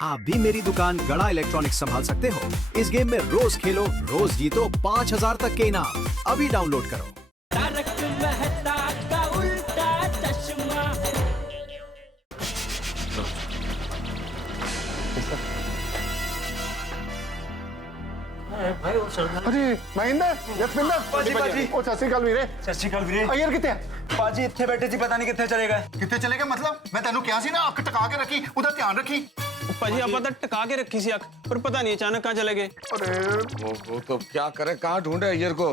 आप भी मेरी दुकान गड़ा इलेक्ट्रॉनिक्स संभाल सकते हो। इस गेम में रोज खेलो, रोज जीतो 5000 तक के इनाम। अभी डाउनलोड करो। तारक मेहता का उल्टा चश्मा। भाई वो सरदार अरे महेंद्र जसविंदर पाजी पाजी ओ सत श्री अकाल वीरे सत श्री अकाल ਵੀਰੇ अय्यर कितने पाजी ਇੱਥੇ ਬੈਠੇ ਸੀ ਪਤਾ ਨਹੀਂ ਕਿੱਥੇ ਚਲੇ ਗਏ कितने चले गए मतलब मैं तेनू क्या सी ना अख टका के रखी उधर ध्यान रखी पाजी आप पता टका के रखी सी अख पर पता नहीं अचानक कहाँ चले गए। अरे वो तो क्या करे, कहाँ ढूंढे अय्यर को।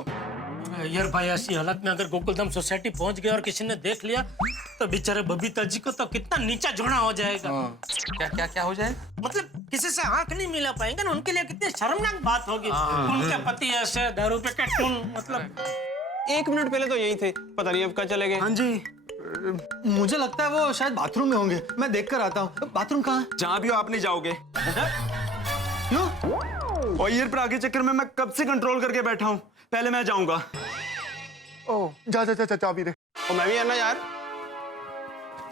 यार भाई ऐसी हालत में अगर गोकुलधाम सोसाइटी पहुंच गए और किसी ने देख लिया तो बेचारे बबीता जी को तो कितना नीचा झोना हो जाएगा। क्या क्या क्या हो जाए। मतलब किसी से आंख नहीं मिला पाएंगे ना, उनके लिए कितनी शर्मनाक बात होगी। उनके पति ऐसे दारू पे कट्टून मतलब 1 मिनट पहले तो यही थे, पता नहीं अब कहाँ चले गए। हाँ जी मुझे लगता है वो शायद बाथरूम में होंगे, मैं देख कर आता हूँ। बाथरूम कहाँ? जहाँ भी हो आप नहीं जाओगे। क्यों? और ईयर पर आगे चक्कर में मैं कब से कंट्रोल करके बैठा हूँ, पहले मैं जाऊंगा। ओ जा जा जा जा वीरे तो मैं भी आना यार।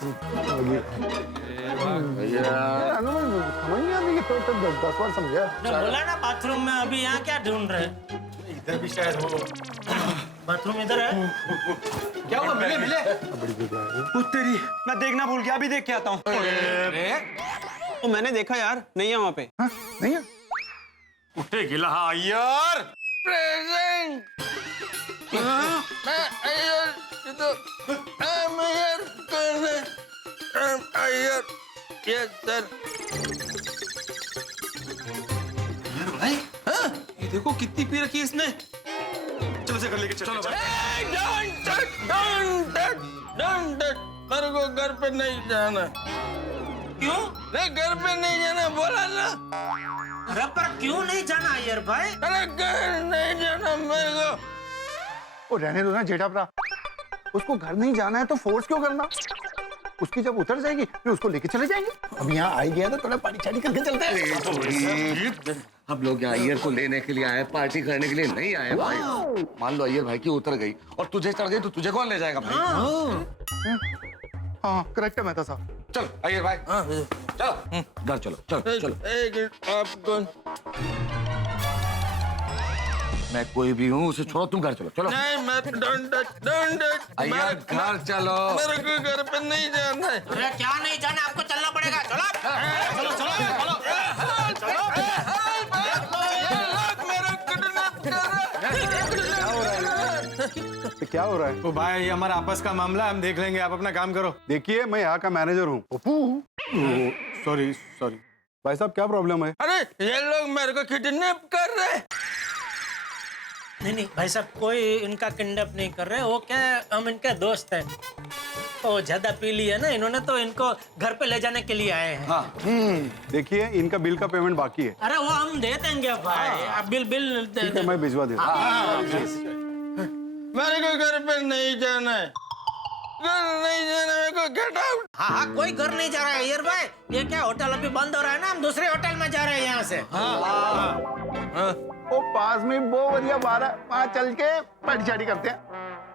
समझ नहीं आती तो 10 बार समझा बोला ना बाथरूम में, अभी यहाँ क्या ढूंढ रहे हैं? इधर भी शायद हो। बाथरूम इधर है। क्या हुआ? मिले मिले तेरी मैं देखना भूल गया, अभी देख के आता हूँ। तो मैंने देखा यार, नहीं है वहाँ पे। नहीं है उठे गिला यार। प्रेजेंट। मैं अय्यर तो अय्यर कौन है? Iyer yes sir. भाई ये देखो कितनी पी रखी है इसने। चलो से कर लेके चलो। डोंट टच मेरे को घर पे नहीं जाना। क्यों? नहीं घर पे नहीं जाना बोला ना। अरे पर क्यों नहीं जाना यार भाई? अरे घर नहीं जाना मेरे को। ओ रहने दो ना जेठा भरा, उसको घर नहीं जाना है तो फोर्स क्यों करना। उसकी जब उतर जाएगी फिर उसको लेके चले जाएंगे। अब यहाँ आई गया तो थोड़ा पानी छानी करके चलते हैं। हम लोग यहाँ अय्यर को लेने के लिए आए, पार्टी करने के लिए नहीं आए भाई। मान लो अय्यर भाई की उतर गई और तुझे चढ़ गई तो तुझे कौन ले जाएगा भाई। हाँ करेक्ट है मेहता साहब। चलो अय्यर भाई चलो घर चलो चलो चलो। आप कौन? मैं कोई भी हूँ, उसे छोड़ो, तुम घर चलो। चलो नहीं मैं डोंट टच अय्यर घर चलो। मेरे को घर पे नहीं जाना है। अरे क्या नहीं जाना, आपको चलना पड़ेगा। चलो चलो चलो चलो चलो। क्या हो रहा है? ओ भाई हमारा आपस का मामला, हम देख लेंगे, आप अपना काम करो। देखिए मैं यहाँ का मैनेजर हूँ। सॉरी सॉरी भाई साहब क्या प्रॉब्लम है? अरे ये लोग मेरे को किडनैप कर रहे हैं। नहीं नहीं भाई साहब, कोई इनका किडनैप नहीं कर रहे। वो क्या, हम इनके दोस्त हैं। तो ज्यादा पी लिया ना इन्होंने, तो इनको घर पे ले जाने के लिए आए हैं। हाँ देखिए इनका बिल का पेमेंट बाकी है। अरे वो हम दे देंगे भाई। आप बिल दे ठीक है मैं भिजवा देता हूँ। मेरे को घर पे नहीं जाना है। घर नहीं जाना, मेरे को गेट आउट। हाँ हाँ कोई घर नहीं जा रहा है यार भाई। ये क्या होटल अभी बंद हो रहा है ना, हम दूसरे होटल में जा रहे हैं यहाँ से। वो पास में बहुत बढ़िया बार है, वहाँ चल के पार्टी शार्टी करते हैं।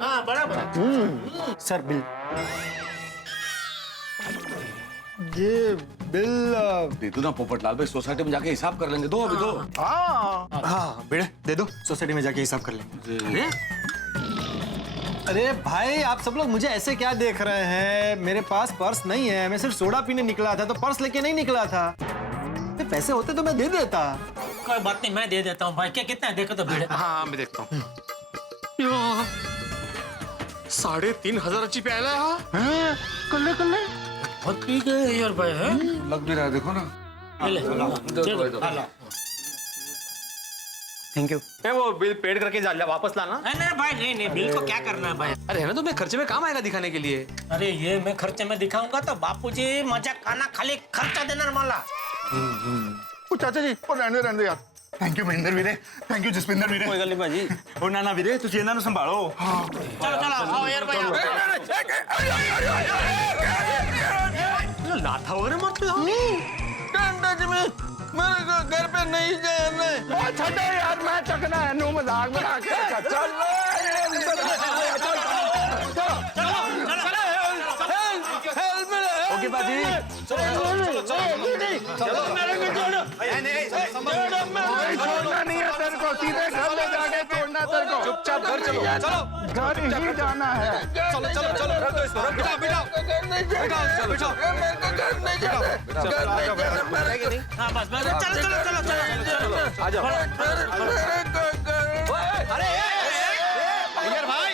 हाँ बराबर। सर बिल, ये बिल दे दो ना पोपटलाल भाई, सोसाइटी में जाके हिसाब कर लेंगे। दो अभी दो। हाँ हाँ बेटे दे दो, सोसाइटी में जाके हिसाब कर लेंगे। अरे भाई आप सब लोग मुझे ऐसे क्या देख रहे हैं? मेरे पास पर्स नहीं है, मैं सिर्फ सोडा पीने निकला था, तो पर्स लेके नहीं निकला था। पैसे होते तो मैं दे देता। कोई बात नहीं, मैं दे देता हूँ भाई। क्या कितना है देखो तो भीड़। हाँ मैं देखता हूँ। 3500 अच्छी प्याला है। कल्ले कल्ले बहुत पी गए यार भाई। है लग भी रहा है, देखो ना। ले दो। Thank you. वो बिल पेड करके जा वापस लाना। नहीं भाई नहीं नहीं, बिल को क्या करना है भाई। अरे है ना, तुम्हें खर्चे में काम आएगा दिखाने के लिए। अरे ये मैं खर्चे में दिखाऊंगा तो बापूजी मजा खाना खाली खर्चा देना माला। ओ चाचा जी ओ रहने दो यार। Thank you Mahendra Veere, thank you Jaswinder वीरे। कोई गल नहीं भाजी। ओ नाना वीरे तुझे ना संभालो। चलो चलो आओ यार भाई। लाथा वगैरह मत हो। डोंट टच मी, मेरे को घर पे नहीं जाना है। छठे यार मैं चकना है, नो मजाक बना के चल। Help me. ओके बाजी। चलो छोड़ना नहीं है तेरे को, सीधे घर ले जाके छोड़ना तेरे को। चुपचाप घर चलो चलो घर ही जाना है। चलो चलो चलो रख दो इसको, रख दो, बिठाओ बिठाओ हाँ बस बस चलो चलो चलो चलो आ जाओ। अय्यर भाई,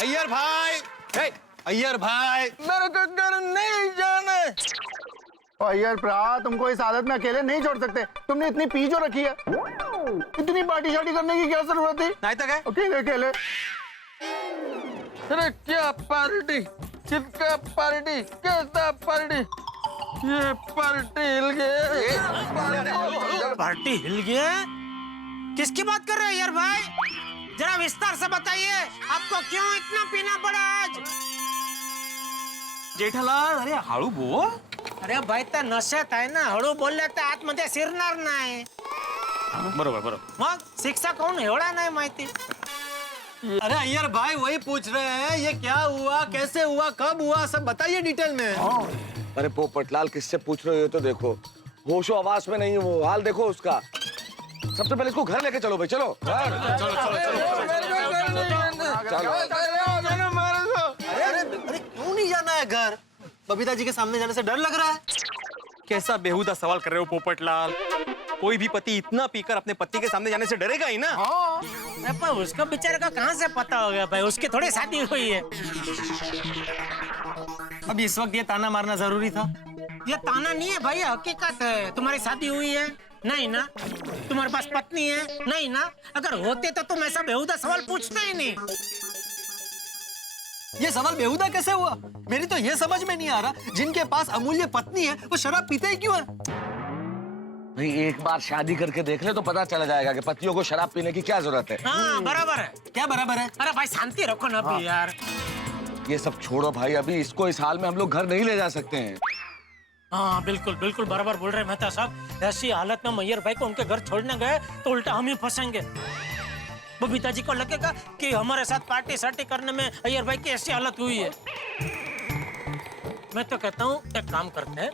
अय्यर भाई, हे, अय्यर भाई, मेरे को घर नहीं जाना। अय्यर भ्रा, तुमको इस हालत में अकेले नहीं छोड़ सकते। तुमने इतनी पी जो रखी है, इतनी पार्टी शार्टी करने की क्या जरूरत थी? नहीं तक है। अकेले अकेले। अरे क्या पार्टी, किसका पार्टी, कैसा पार्टी? ये पार्टी हिल गया। पार्टी हिल गया? किसकी बात कर रहे हैं यार भाई? जरा विस्तार से बताइए, आपको क्यों इतना पीना पड़ा आज? जेठालाल, अरे हळू बोल. अरे भाई त्या नशेत आहे ना, हळू बोलले तर आतमध्ये शिरणार नाही. बरोबर बरोबर. मग शिक्षा कोण एवढा नाही माहिती. अरे अय्यर भाई वही पूछ रहे हैं, ये क्या हुआ, कैसे हुआ, कब हुआ, सब बताइए डिटेल में। अरे पोपटलाल किससे पूछ रहे हो? तो देखो होशो आवाज में नहीं है वो, हाल देखो उसका। सबसे पहले इसको घर लेके चलो भाई, चलो घर। चलो चलो चलो. अरे क्यों नहीं जाना है घर? बबीता जी के सामने जाने से डर लग रहा है। कैसा बेहुदा सवाल कर रहे हो पोपटलाल? कोई भी पति इतना पीकर अपने पति के सामने जाने से डरेगा ही ना। पर उसको बेचारे को कहाँ से पता हो गया भाई, उसकी थोड़ी शादी हुई है। अब इस वक्त ये ताना मारना जरूरी था? ये ताना नहीं है भाई, हकीकत है। तुम्हारी शादी हुई है? नहीं ना। तुम्हारे पास पत्नी है? नहीं ना। अगर होते तो तुम ऐसा बेहुदा सवाल पूछते ही नहीं। ये सवाल बेहुदा कैसे हुआ? मेरी तो ये समझ में नहीं आ रहा, जिनके पास अमूल्य पत्नी है वो शराब पीते ही क्यों है? भाई एक बार शादी करके देख ले तो पता चला जाएगा कि पतियों को शराब पीने की क्या जरूरत है। हाँ बराबर है। क्या बराबर है? अरे भाई शांति रखो ना अभी यार। ये सब छोड़ो भाई, अभी इसको इस हाल में हम लोग घर नहीं ले जा सकते हैं। हाँ बिल्कुल बिल्कुल बराबर बोल रहे हैं मेहता साहब। ऐसी हालत में मैयर भाई को उनके घर छोड़ने गए तो उल्टा हम ही फंसेंगे। बबीता जी को लगेगा कि हमारे साथ पार्टी सार्टी करने में अय्यर भाई की ऐसी हालत हुई है। मैं तो कहता हूँ एक काम करते हैं,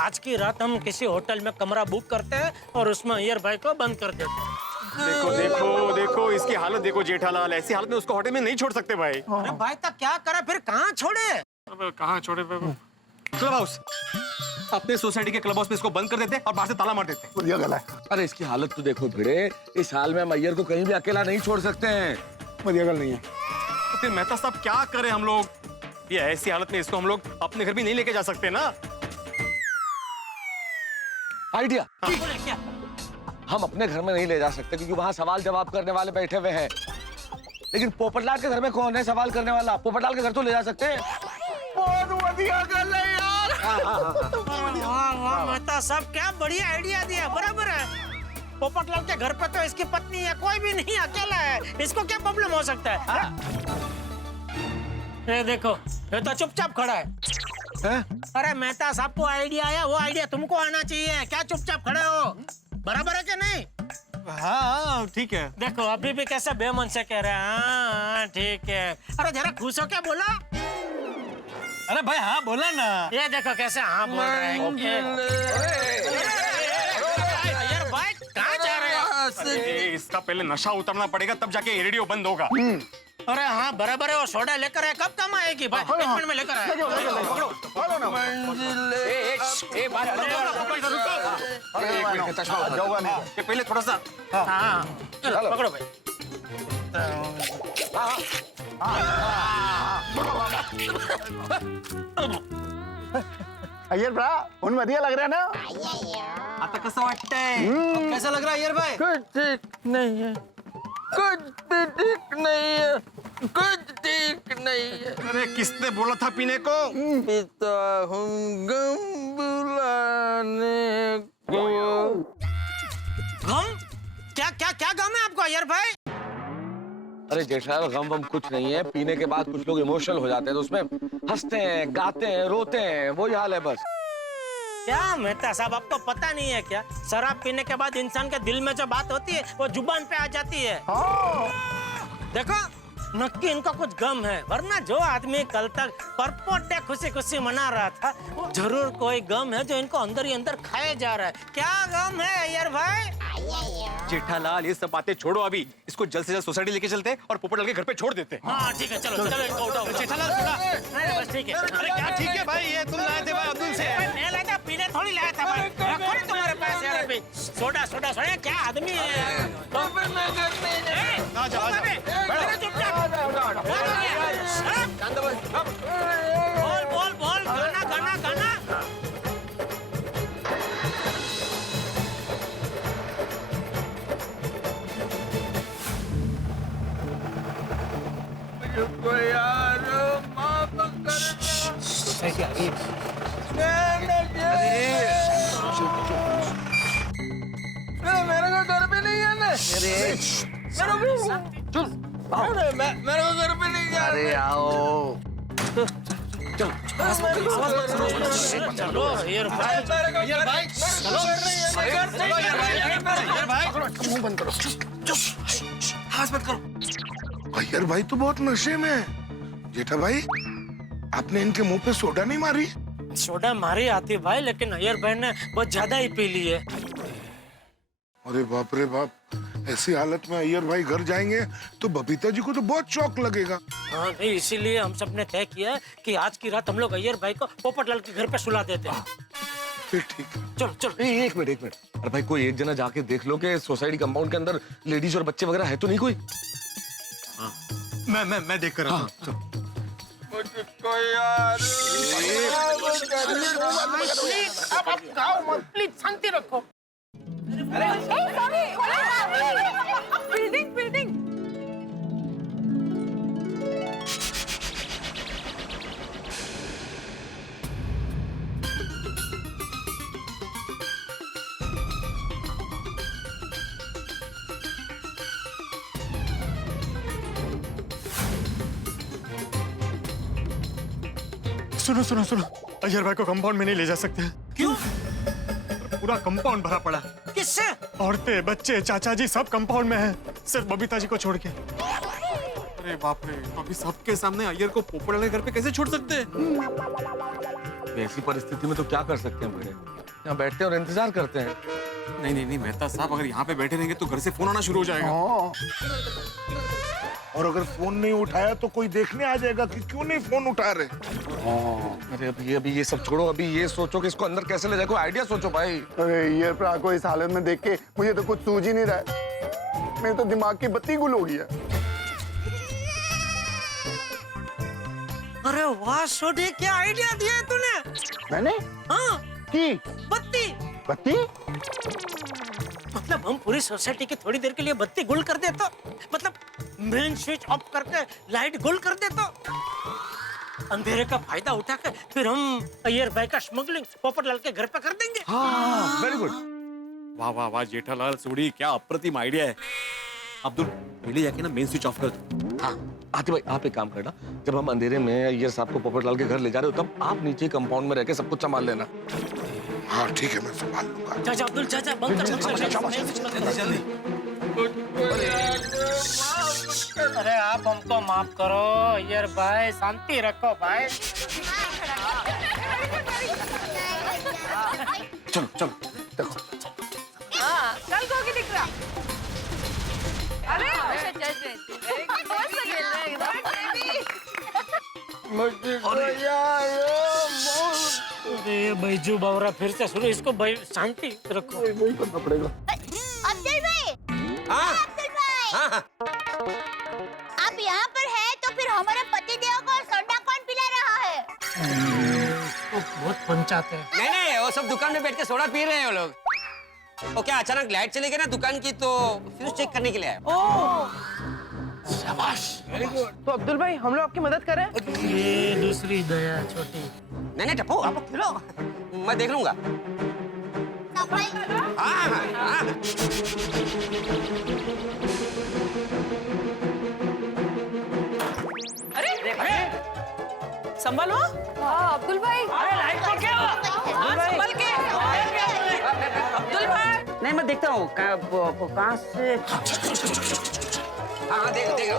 आज की रात हम किसी होटल में कमरा बुक करते हैं और उसमें अय्यर भाई को बंद कर देते हैं। देखो देखो देखो इसकी हालत देखो जेठालाल, ऐसी हालत में उसको होटल में नहीं छोड़ सकते भाई। अरे भाई तक क्या करे फिर, कहाँ छोड़े? कहाँ छोड़े? क्लब हाउस, अपने सोसाइटी के क्लब हाउस में इसको बंद कर देते और बाहर से ताला मार देते। बढ़िया गला है। अरे इसकी हालत तो देखो भिड़े, इस हाल में हम अय्यर को कहीं भी अकेला नहीं छोड़ सकते हैं। बढ़िया गल नहीं है। तो फिर मेहता साहब क्या करें हम लोग? ये ऐसी हालत में इसको हम लोग अपने घर भी नहीं लेके जा सकते ना। आइडिया, बोले क्या? हम अपने घर में नहीं ले जा सकते क्योंकि वहाँ सवाल जवाब करने वाले बैठे हुए हैं। लेकिन पोपटलाल के घर में कौन है सवाल करने वाला? पोपटलाल के घर तो ले जा सकते हैं। बहुत बढ़िया गल है यार। वाह मेहता साहब, क्या बढ़िया आइडिया दिया। बराबर है। पोपटलाल के घर पे तो इसकी पत्नी है, कोई भी नहीं, अकेला है। इसको क्या प्रॉब्लम हो सकता है? ये देखो, ये तो चुपचाप खड़ा है। अरे मेहता साहब को आइडिया आया, वो आइडिया तुमको आना चाहिए। क्या चुपचाप खड़े हो? बराबर है कि नहीं? हाँ ठीक है। देखो अभी भी कैसे बेमन से कह रहे हैं। हाँ ठीक है। अरे जरा खुश हो क्या बोला? अरे भाई हाँ बोला ना। ये देखो कैसे हाँ बोल रहे हैं। यार भाई कहाँ जा रहे हैं? अरे इसका पहले नशा उतरना पड़ेगा तब जाके रेडियो बंद होगा। अरे हाँ बराबर है। वो सोडा लेकर आए, कब काम आएगी भाई? 1 मिनट में लेकर आए। ये पहले थोड़ा सा हाँ चलो पकड़ो भाई। अय्यर भ्रा, उन बढ़िया लग रहा है ना? आता कसं वाटतंय? कैसा लग रहा है अय्यर भाई? कुछ ठीक नहीं है, कुछ भी ठीक नहीं है, कुछ ठीक नहीं है। अरे किसने बोला था पीने को? पीता हूँ गम बुलाने को। गम? क्या क्या क्या गम है आपको अय्यर भाई? अरे जेठालाल गम वम कुछ नहीं है, पीने के बाद कुछ लोग इमोशनल हो जाते हैं तो उसमें हंसते हैं, गाते हैं, रोते हैं, वही हाल है बस। क्या मेहता साहब आपको पता नहीं है क्या? शराब पीने के बाद इंसान के दिल में जो बात होती है वो जुबान पे आ जाती है। देखो नक्की इनका कुछ गम है, वरना जो आदमी कल तक परपोटे खुशी खुशी मना रहा था, जरूर कोई गम है जो इनको अंदर ही अंदर खाए जा रहा है। क्या गम है अय्यर भाई? जेठालाल ये सब बातें छोड़ो, अभी इसको जल्द से जल्द सोसाइटी लेके चलते हैं और पोपटलाल के घर पे छोड़ देते हैं। हाँ ठीक है, चलो चलो इसको उठाओ। जेठालाल थोड़ा नहीं बस ठीक है। अरे क्या ठीक है भाई, ये तुम लाए थे भाई अब्दुल से। मैं लाया था, पीने थोड़ी लाया था भाई। रखो नहीं तुम्हारे पास यार अभी। सोडा सोडा सोडा क्या आदमी है? आ जाओ, आ जाओ। बोल बोल बोल, गाना गाना गाना। मुझको यार माफ करना। मेरे को घर पे नहीं आना। मेरे को घर पे नहीं जाना। अरे आओ। चलो अय्यर भाई। अय्यर भाई मुंह बंद करो। अय्यर भाई तो बहुत नशे में है। जेठा भाई, आपने इनके मुंह पे सोडा नहीं मारी? सोडा मारी आती भाई, लेकिन अय्यर भाई ने बहुत ज्यादा ही पी ली है। अरे बाप रे बाप, ऐसी हालत में अय्यर भाई घर जाएंगे तो बबीता जी को तो बहुत शौक लगेगा। हाँ नहीं, इसीलिए हम सब ने तय किया कि आज की रात हम लोग अय्यर भाई को पोपटलाल के घर पे सुला देते हैं। फिर ठीक है। चलो चलो। एक मिनट। अरे भाई कोई एक जना जाके देख लो कि सोसाइटी कंपाउंड के अंदर लेडीज और बच्चे वगैरह है तो नहीं कोई? मैं देख कर आता हूँ। मुझको यार आप गाओ मत प्लीज, शांति रखो। फील्डिंग सुनो, अय्यर भाई को कंपाउंड में नहीं ले जा सकते। क्यों? पूरा कंपाउंड भरा पड़ा। किससे? औरतें, बच्चे, चाचा जी सब कंपाउंड में हैं, सिर्फ बबीता जी को छोड़ के। अरे बाप रे, तो अभी सबके सामने अय्यर को पोपटलाल के घर पे कैसे छोड़ सकते हैं? ऐसी परिस्थिति में तो क्या कर सकते हैं बेटे, यहाँ बैठते हैं और इंतजार करते हैं। नहीं मेहता साहब, अगर यहाँ पे बैठे रहेंगे तो घर से फोन आना शुरू हो जाएगा। और अगर फोन नहीं उठाया तो कोई देखने आ जाएगा कि क्यों नहीं फोन उठा रहे। अरे अभी ये सब छोड़ो, अभी ये सोचो कि इसको अंदर कैसे ले जाए, कोई आइडिया सोचो भाई। अरे ये प्रा को इस हालत में देख के मुझे तो कुछ सूझ ही नहीं रहा है। मेरे तो दिमाग की बत्ती गुल हो गई है। अरे वाह छोटे, क्या आइडिया दिया है तूने? मैंने? हाँ की बत्ती। बत्ती? मतलब हम पूरी सोसाइटी की थोड़ी देर के लिए बत्ती गुल कर दे तो, मतलब मेन स्विच ऑफ करके लाइट गुल कर दे तो, अंधेरे का फायदा उठा के फिर हम अय्यर भाई का स्मगलिंग पोपटलाल के घर पे कर देंगे। हाँ, वेरी गुड। वाह जेठालाल सोडी, क्या अप्रतिम आइडिया है। अब्दुल पहले जाके ना मेन स्विच ऑफ कर दो। हाँ आते भाई, आप एक काम करना, जब हम अंधेरे में अय्यर साहब को पोपटलाल के घर ले जा रहे हो तब आप नीचे कंपाउंड में रह के सब कुछ संभाल लेना। हाँ ठीक है, मैं संभाल लूंगा। चाचा अब्दुल, चाचा बंद कर। अरे आप हमको माफ करो अय्यर भाई, शांति रखो भाई। चलो देखो। हाँ, कल को दिख रहा। अरे अरे बैजू बावरा फिर से शुरू, इसको भाई शांति रखो। वही करना पड़ेगा। अब्दुल भाई, अब्दुल भाई, आप यहाँ पर हैं तो फिर हमारे पतिदेव को सोडा कौन पिला रहा है? बहुत पंचायत है। नहीं, वो सब दुकान में बैठ के सोडा पी रहे हैं वो लोग। वो क्या अचानक लाइट चली गई ना दुकान की, तो फ्यूज चेक करने के लिए आए। शाबाश, तो अब्दुल भाई हम लोग आपकी मदद करें? ये दूसरी दया छोटी। नहीं टप्पू, आप लोग खेलो, मैं देख लूंगा। हाँ। अरे संभालो। हाँ अब्दुल भाई। अरे लाइट को क्या हुआ? संभाल के। अब्दुल भाई। नहीं मैं देखता हूँ कहाँ से। हाँ देख देख क्या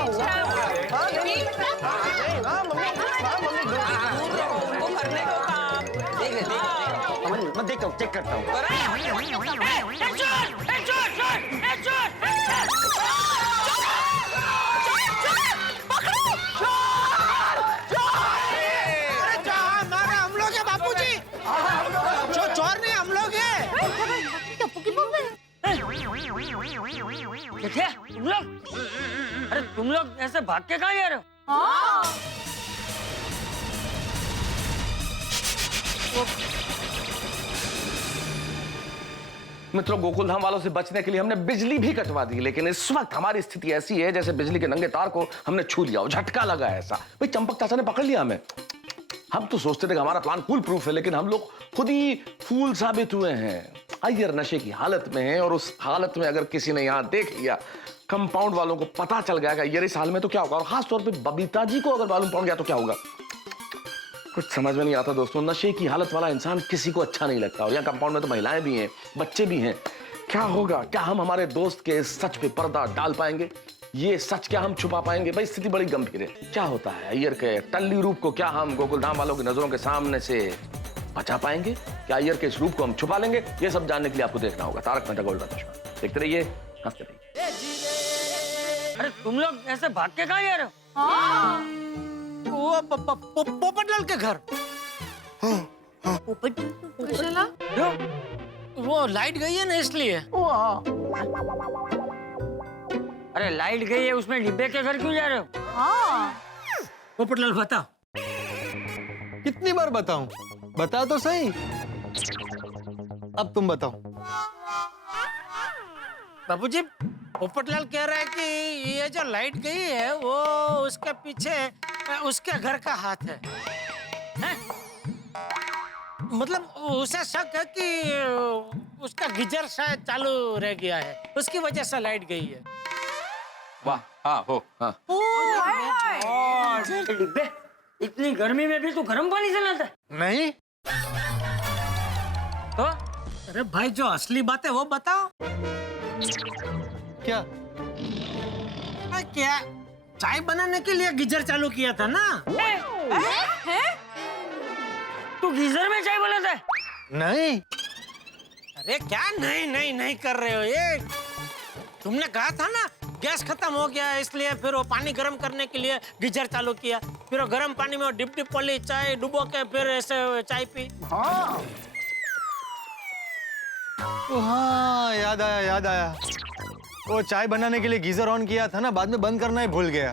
हुआ? उनको करने दो काम। देख ले मैं देखता हूँ, चेक करता हूँ। देखिए तुम लोग, अरे तुम लोग ऐसे भाग के कहाँ जा रहे हो? मित्रों, गोकुल धाम वालों से बचने के लिए हमने बिजली भी कटवा दी, लेकिन इस वक्त हमारी स्थिति ऐसी है जैसे बिजली के नंगे तार को हमने छू लिया हो, झटका लगा ऐसा। भाई चंपक चाचा ने पकड़ लिया हमें। हम तो सोचते थे कि हमारा प्लान फूल प्रूफ है, लेकिन हम लोग खुद ही फूल साबित हुए हैं। अय्यर नशे की हालत में है, और उस हालत में अगर किसी ने यहाँ देख लिया, कंपाउंड वालों को पता चल गया कि अय्यर इस हाल में, तो क्या होगा? और खास तौर पे बबीता जी को अगर मालूम पड़ गया तो क्या होगा? कुछ समझ में नहीं आता दोस्तों। नशे की हालत वाला इंसान किसी को अच्छा नहीं लगता, और यहाँ कंपाउंड में तो महिलाएं भी हैं, बच्चे भी हैं। क्या होगा? क्या हम हमारे दोस्त के इस सच पे पर्दा डाल पाएंगे? ये सच क्या हम छुपा पाएंगे? भाई स्थिति बड़ी गंभीर है। क्या होता है? अय्यर के टल्ली रूप को क्या हम गोकुल धाम वालों की नजरों के सामने से बचा पाएंगे? क्या अय्यर के इस रूप को हम छुपा लेंगे? ये सब जानने के लिए आपको देखना होगा तारक मेहता का उल्टा चश्मा। देखते रहिए, हंसते रहिए। अरे तुम लोग ऐसे भाग के कहाँ जा रहे हो? वो पोपटलाल के घर। क्यों? वो लाइट गई है ना, इसलिए। अरे लाइट गई है, उसमें डिब्बे के घर क्यों जा रहे हो? पोपटलाल बता। कितनी बार बताऊं? बता तो सही। अब तुम बताओ। बाबूजी, पोपटलाल कह रहा है कि ये जो लाइट गई है वो उसके पीछे उसके घर का हाथ है, हैं? मतलब उसे शक है कि उसका गीजर शायद चालू रह गया है, उसकी वजह से लाइट गई है। वाह, हाँ हो, हाँ। डिब्बे, इतनी गर्मी में भी तू गर्म पानी से नहाता है? नहीं तो अरे भाई, जो असली बात है वो बताओ। क्या? क्या चाय बनाने के लिए गीजर चालू किया था ना? तू गीजर में चाय बनाता है? नहीं। अरे क्या नहीं नहीं नहीं कर रहे हो? ये तुमने कहा था ना गैस खत्म हो गया, इसलिए फिर वो पानी गर्म करने के लिए गीजर चालू किया। फिर वो गर्म पानी में डिप डिप वाली चाय डुबो के फिर ऐसे चाय पी। हाँ हाँ, याद आया, याद आया। वो चाय बनाने के लिए गीजर ऑन किया था ना, बाद में बंद करना ही भूल गया।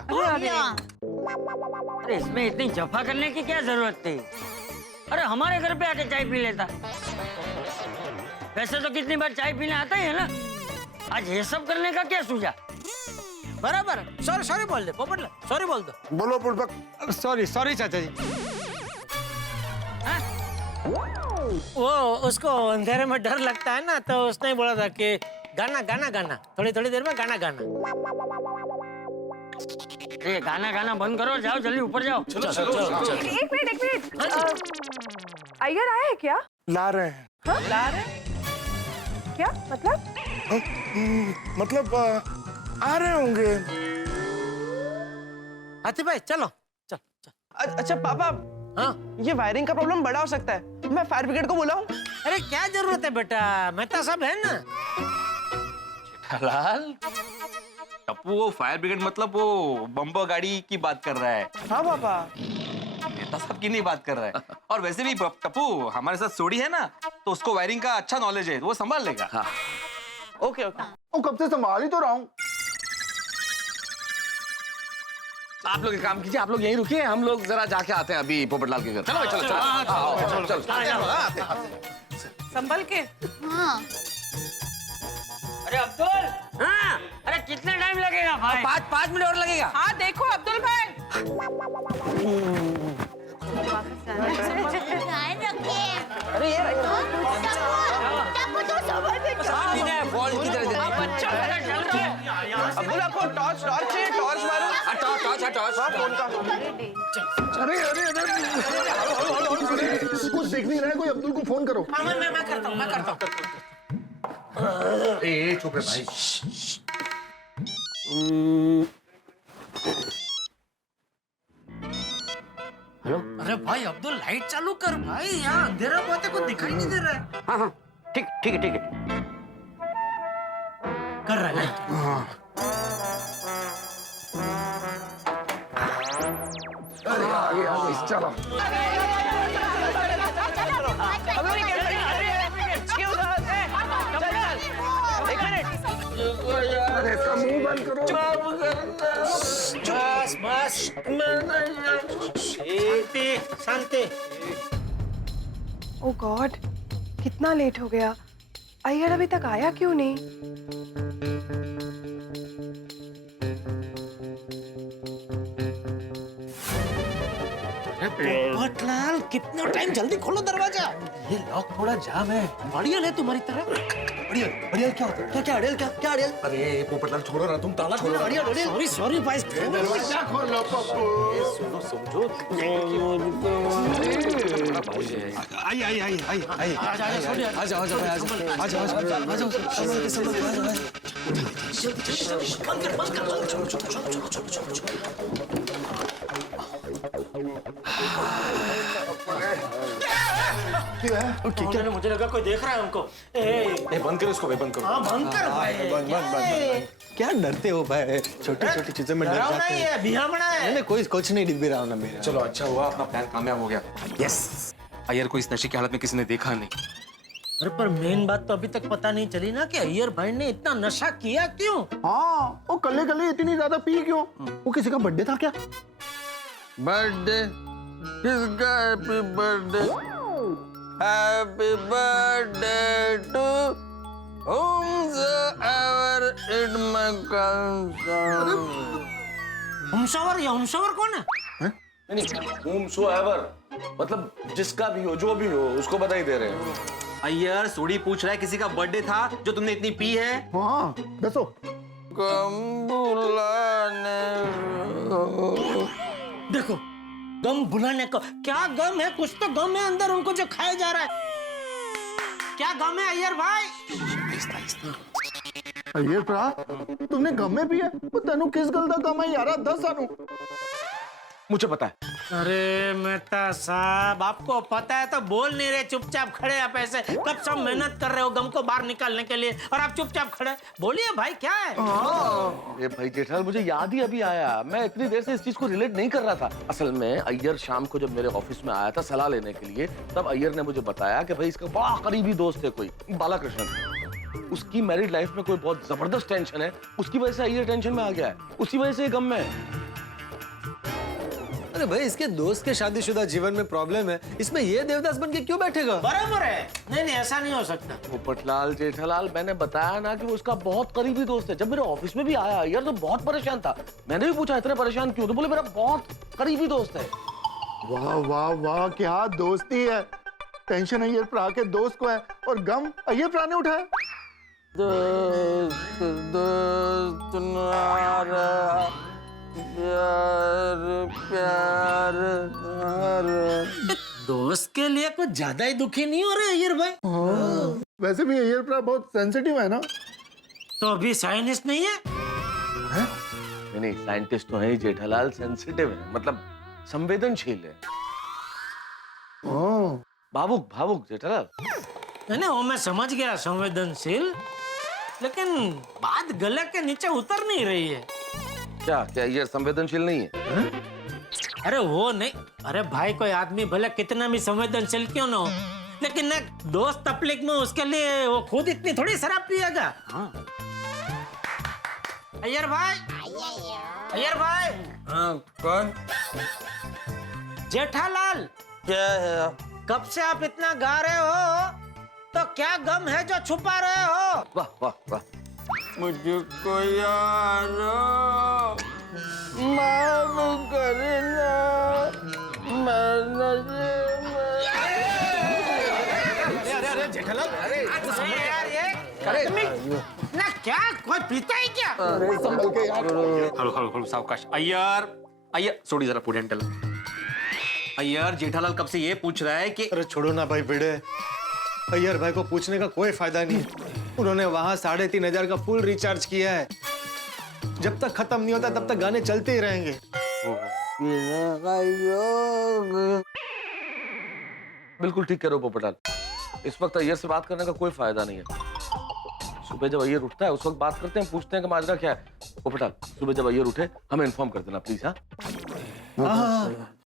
अरे इसमें इतनी जफा करने की क्या जरूरत थी? अरे हमारे घर पे आके चाय पी लेता। वैसे तो कितनी बार चाय पीने आता ही है ना, आज ये सब करने का क्या सूझा? बराबर, सॉरी सॉरी बोल दे पोपटलाल, सॉरी बोल दो। बोलो पुष्पक। सॉरी सॉरी चाचा जी। वो उसको अंधेरे में डर लगता है ना, तो उसने बोला था कि गाना गाना गाना, थोड़ी थोड़ी देर में गाना गाना। ये गाना गाना बंद करो, जाओ जल्दी ऊपर जाओ। चलो चलो चलो। एक मिनट अय्यर आया है क्या? ला रहे हैं। हाँ? ला रहे? क्या मतलब? मतलब आ रहे होंगे। हाथी भाई चलो, चल चल। अच्छा पापा, हाँ? ये वायरिंग का प्रॉब्लम बड़ा हो सकता है, मैं फायर ब्रिगेड को बुलाऊं? अरे क्या जरूरत है बेटा, मेहता साहब है ना। लाल, टप्पू वो फायर ब्रिगेड मतलब वो बम्पर गाड़ी की बात कर रहा है। हाँ पापा। मेहता साहब की नहीं बात कर रहा है। और वैसे भी टप्पू हमारे साथ सोडी है ना, तो उसको वायरिंग का अच्छा नॉलेज है, वो संभाल लेगा। हाँ। Okay okay. वो कब से संभाल ही तो रहा हूँ। आप लोग एक काम कीजिए, आप लोग यहीं रुकिए, हम लोग जरा जाके आते हैं अभी पोपटलाल के घर। चलो भाई, चलो चलो। संभल के। हाँ। अरे अब्दुल। हाँ। अरे कितने टाइम लगेगा भाई? 5 मिनट और लगेगा। हाँ देखो अब्दुल भाई। ध्यान रखिए। अरे यार टप्पू तो संभल के चलो। बॉल की तरह दे। अच्छा चल रहा है। अब्दुल आपको टॉर्च चाहिए? टॉर्च मारो। टॉर्च। फोन का। अरे अरे अरे कुछ देख नहीं रहा है कोई? अब्दुल को फोन करो। मैं करता हूँ, मैं करता हूँ। ए चुप है भाई। हेलो। अरे भाई अब्दुल लाइट चालू कर भाई, यहाँ अंधेरा बहुत है, कुछ दिखाई नहीं दे रहा है। हाँ हाँ ठीक ठीक है ठीक है। कर रहा है लाइट। चलो। अरे इसका मुंह बंद करो। बस बस शांति। ओह गॉड, कितना लेट हो गया। अय्यर अभी तक आया क्यों नहीं? पोपटलाल, कितना टाइम, जल्दी खोलो दरवाजा। ये लॉक थोड़ा जाम है। बढ़िया है तुम्हारी तरह। बढ़िया बढ़िया क्या होता है? क्या क्या अड़ेल क्या अड़ेल? अरे पोपटलाल छोड़ो ना, तुम ताला खोलो। बढ़िया अड़ेल। सॉरी सॉरी भाई। दरवाजा खोलो पप्पू। सुनो समझो। आई आई आई आई आई। आ जाओ आ जाओ आ जाओ आ जाओ आ जाओ। क्या? मुझे लगा कोई देख रहा है हमको। ए बंद करो इसको, बंद करो। हाँ बंद कर भाई। बंद। क्या डरते हो भाई? छोटी छोटी चीजों में डर जाते हैं। बिहामड़ा है। नहीं कोई कुछ नहीं डिब्बी रहा हूँ ना मेरा। चलो अच्छा हुआ, अपना प्लान कामयाब हो गया। यस। अय्यर को इस नशे की हालत में किसी ने देखा नहीं। अरे पर मेन बात तो अभी तक पता नहीं चली ना कि अय्यर भाई ने इतना नशा किया क्यों? हाँ, वो कल्ले कल्ले इतनी ज्यादा पी क्यों? वो किसी का बर्थडे था क्या? बर्थडे किसका? Happy birthday, happy birthday to whomsoever it may concern। Whomsoever या हुमशवर कौन है? whomsoever मतलब जिसका भी हो, जो भी हो, उसको बधाई दे रहे हैं। अय्यर सोडी पूछ रहा है किसी का बर्थडे था जो तुमने इतनी पी है? हाँ, दसो। गम बुलाने देखो, गम बुलाने को क्या गम है? कुछ तो गम है अंदर उनको जो खाया जा रहा है। क्या गम है अय्यर भाई? अय्यर भरा, तुमने गम में पिया? वो तेनू किस गल दा गम है यारा? दस सानू। मुझे पता है। अरे मेहता साहब, आपको पता है तो बोल नहीं रहे, चुपचाप खड़े आप ऐसे। कब सब मेहनत कर रहे हो गम को बाहर निकालने के लिए और आप चुपचाप खड़े। बोलिए भाई क्या है? अरे भाई जेठालाल, मुझे याद ही अभी आया। मैं इतनी देर से इस चीज को रिलेट नहीं कर रहा था। असल में अय्यर शाम को जब मेरे ऑफिस में आया था सलाह लेने के लिए, तब अय्यर ने मुझे बताया कि भाई इसका बड़ा करीबी दोस्त है कोई, बालाकृष्णन। उसकी मैरिड लाइफ में कोई बहुत जबरदस्त टेंशन है, उसकी वजह से अय्यर टेंशन में आ गया है, उसी वजह से गम में है। अरे भाई, इसके दोस्त के शादीशुदा जीवन में प्रॉब्लम है, इसमें ये देवदास बन के क्यों बैठेगा? बराबर है। नहीं नहीं, ऐसा नहीं हो सकता। पोपटलाल जेठालाल, मैंने बताया ना कि वो उसका बहुत करीबी दोस्त है। जब मेरे ऑफिस में भी आया यार तो बहुत परेशान था। मैंने भी पूछा इतने परेशान क्यों, तो बोले मेरा बहुत करीबी दोस्त है। वाह वाह वाह, क्या दोस्ती है। टेंशन अय्यर भरा के दोस्त को है और गम अय्यर भरा ने उठाया। दोस्त दोस्त नारा प्यार प्यार प्यार। दोस्त के लिए कुछ ज्यादा ही दुखी नहीं हो रहे अय्यर भाई? हाँ, वैसे भी अय्यर भरा बहुत सेंसिटिव है ना। तो अभी साइंटिस्ट नहीं है? नहीं, साइंटिस्ट तो है ही जेठालाल, सेंसिटिव है, मतलब संवेदनशील है। भावुक भावुक जेठालाल। नहीं, वो मैं समझ गया, संवेदनशील, लेकिन बात गले के नीचे उतर नहीं रही है। क्या क्या ये संवेदनशील नहीं है? अरे वो नहीं, अरे भाई कोई आदमी भले कितना भी संवेदनशील क्यों ना हो, लेकिन ना दोस्त तकलीफ में उसके लिए वो खुद इतनी थोड़ी शराब पिएगा। अय्यर भाई, अय्यर भाई। हाँ कौन? जेठालाल। क्या है? कब से आप इतना गा रहे हो, तो क्या गम है जो छुपा रहे हो? वाह वाह वाह। मुझको यारो माफ करना, जेठालाल, ना क्या कोई पीता है क्या? संभल के यार। हळू सावकाश। अय्यर अय्यर सोडी जरा पुढे चलो। अय्यर, जेठालाल कब से ये पूछ रहा है कि। अरे छोड़ो ना भाई भिड़े, अय्यर भाई को पूछने का कोई फायदा नहीं। उन्होंने वहां 3500 का फुल रिचार्ज किया है। जब तक खत्म नहीं होता तब तक गाने चलते ही रहेंगे। बिल्कुल ठीक कह रहे हो पोपटलाल, इस वक्त अय्यर से बात करने का कोई फायदा नहीं है। सुबह जब अय्यर उठता है उस वक्त बात करते हैं, पूछते हैं कि माजरा क्या है। पोपटलाल, सुबह जब अय्यर उठे हमें इन्फॉर्म कर देना प्लीज। हाँ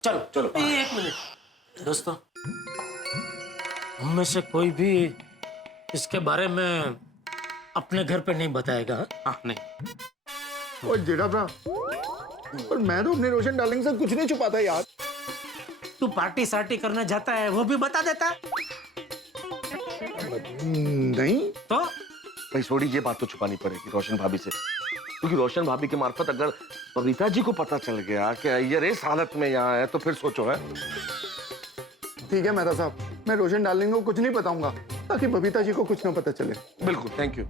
चलो चलो एक मिनट दोस्तों, हम में से कोई भी इसके बारे में अपने घर पे नहीं बताएगा। हाँ नहीं। और जेठा भरा, और मैं तो अपने रोशन डार्लिंग से कुछ नहीं छुपाता यार। तू पार्टी सार्टी करने जाता है वो भी बता देता है। नहीं तो भाई थोड़ी ये बात तो छुपानी पड़ेगी रोशन भाभी से, क्योंकि रोशन भाभी के मार्फत अगर बबीता जी को पता चल गया कि अय्यर इस हालत में यहाँ है तो फिर सोचो है। ठीक है मेहता साहब, मैं रोशन डार्लिंग को कुछ नहीं बताऊंगा ताकि बबीता जी को कुछ ना पता चले। बिल्कुल, थैंक यू।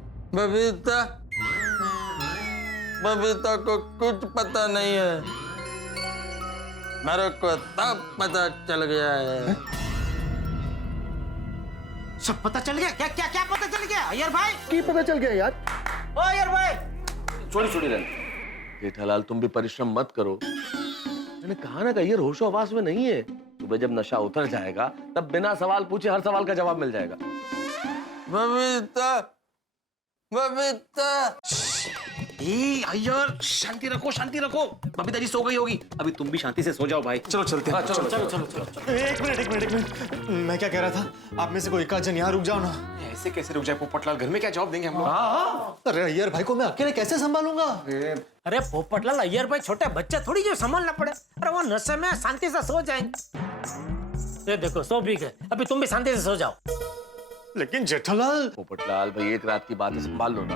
बबीता को कुछ पता नहीं है, मेरे को तब पता चल गया है। सब पता चल गया? क्या क्या क्या पता चल गया अय्यर भाई? की पता चल गया यार? ओ अय्यर भाई छोड़ी रहने। जेठालाल तुम भी परिश्रम मत करो, मैंने कहा ना कि अय्यर होशो हवास में नहीं है। सुबह जब नशा उतर जाएगा तब बिना सवाल पूछे हर सवाल का जवाब मिल जाएगा। बबीता अय्यर शांति रखो, शांति रखो। बबीता जी सो गई होगी, अभी तुम भी शांति से सो जाओ भाई। चलो चलते हैं। चलो चलो चलो चलो। एक मिनट, मैं क्या कह रहा था, आप में से कोई एक आध जन यहाँ रुक जाओ ना। ऐसे कैसे रुक जाए पोपटलाल, घर में क्या जवाब देंगे हम लोग? अरे अय्यर भाई को मैं अकेले कैसे संभालूंगा? अरे पोपटलाल, अय्यर भाई छोटे बच्चे थोड़ी जो संभालना पड़े। अरे वो नशे में शांति से सो जाएंगे। ये देखो सो भी गए, अभी तुम भी शांति से सो जाओ। लेकिन जेठालाल। पोपटलाल भाई एक रात की बात है, संभाल लो ना।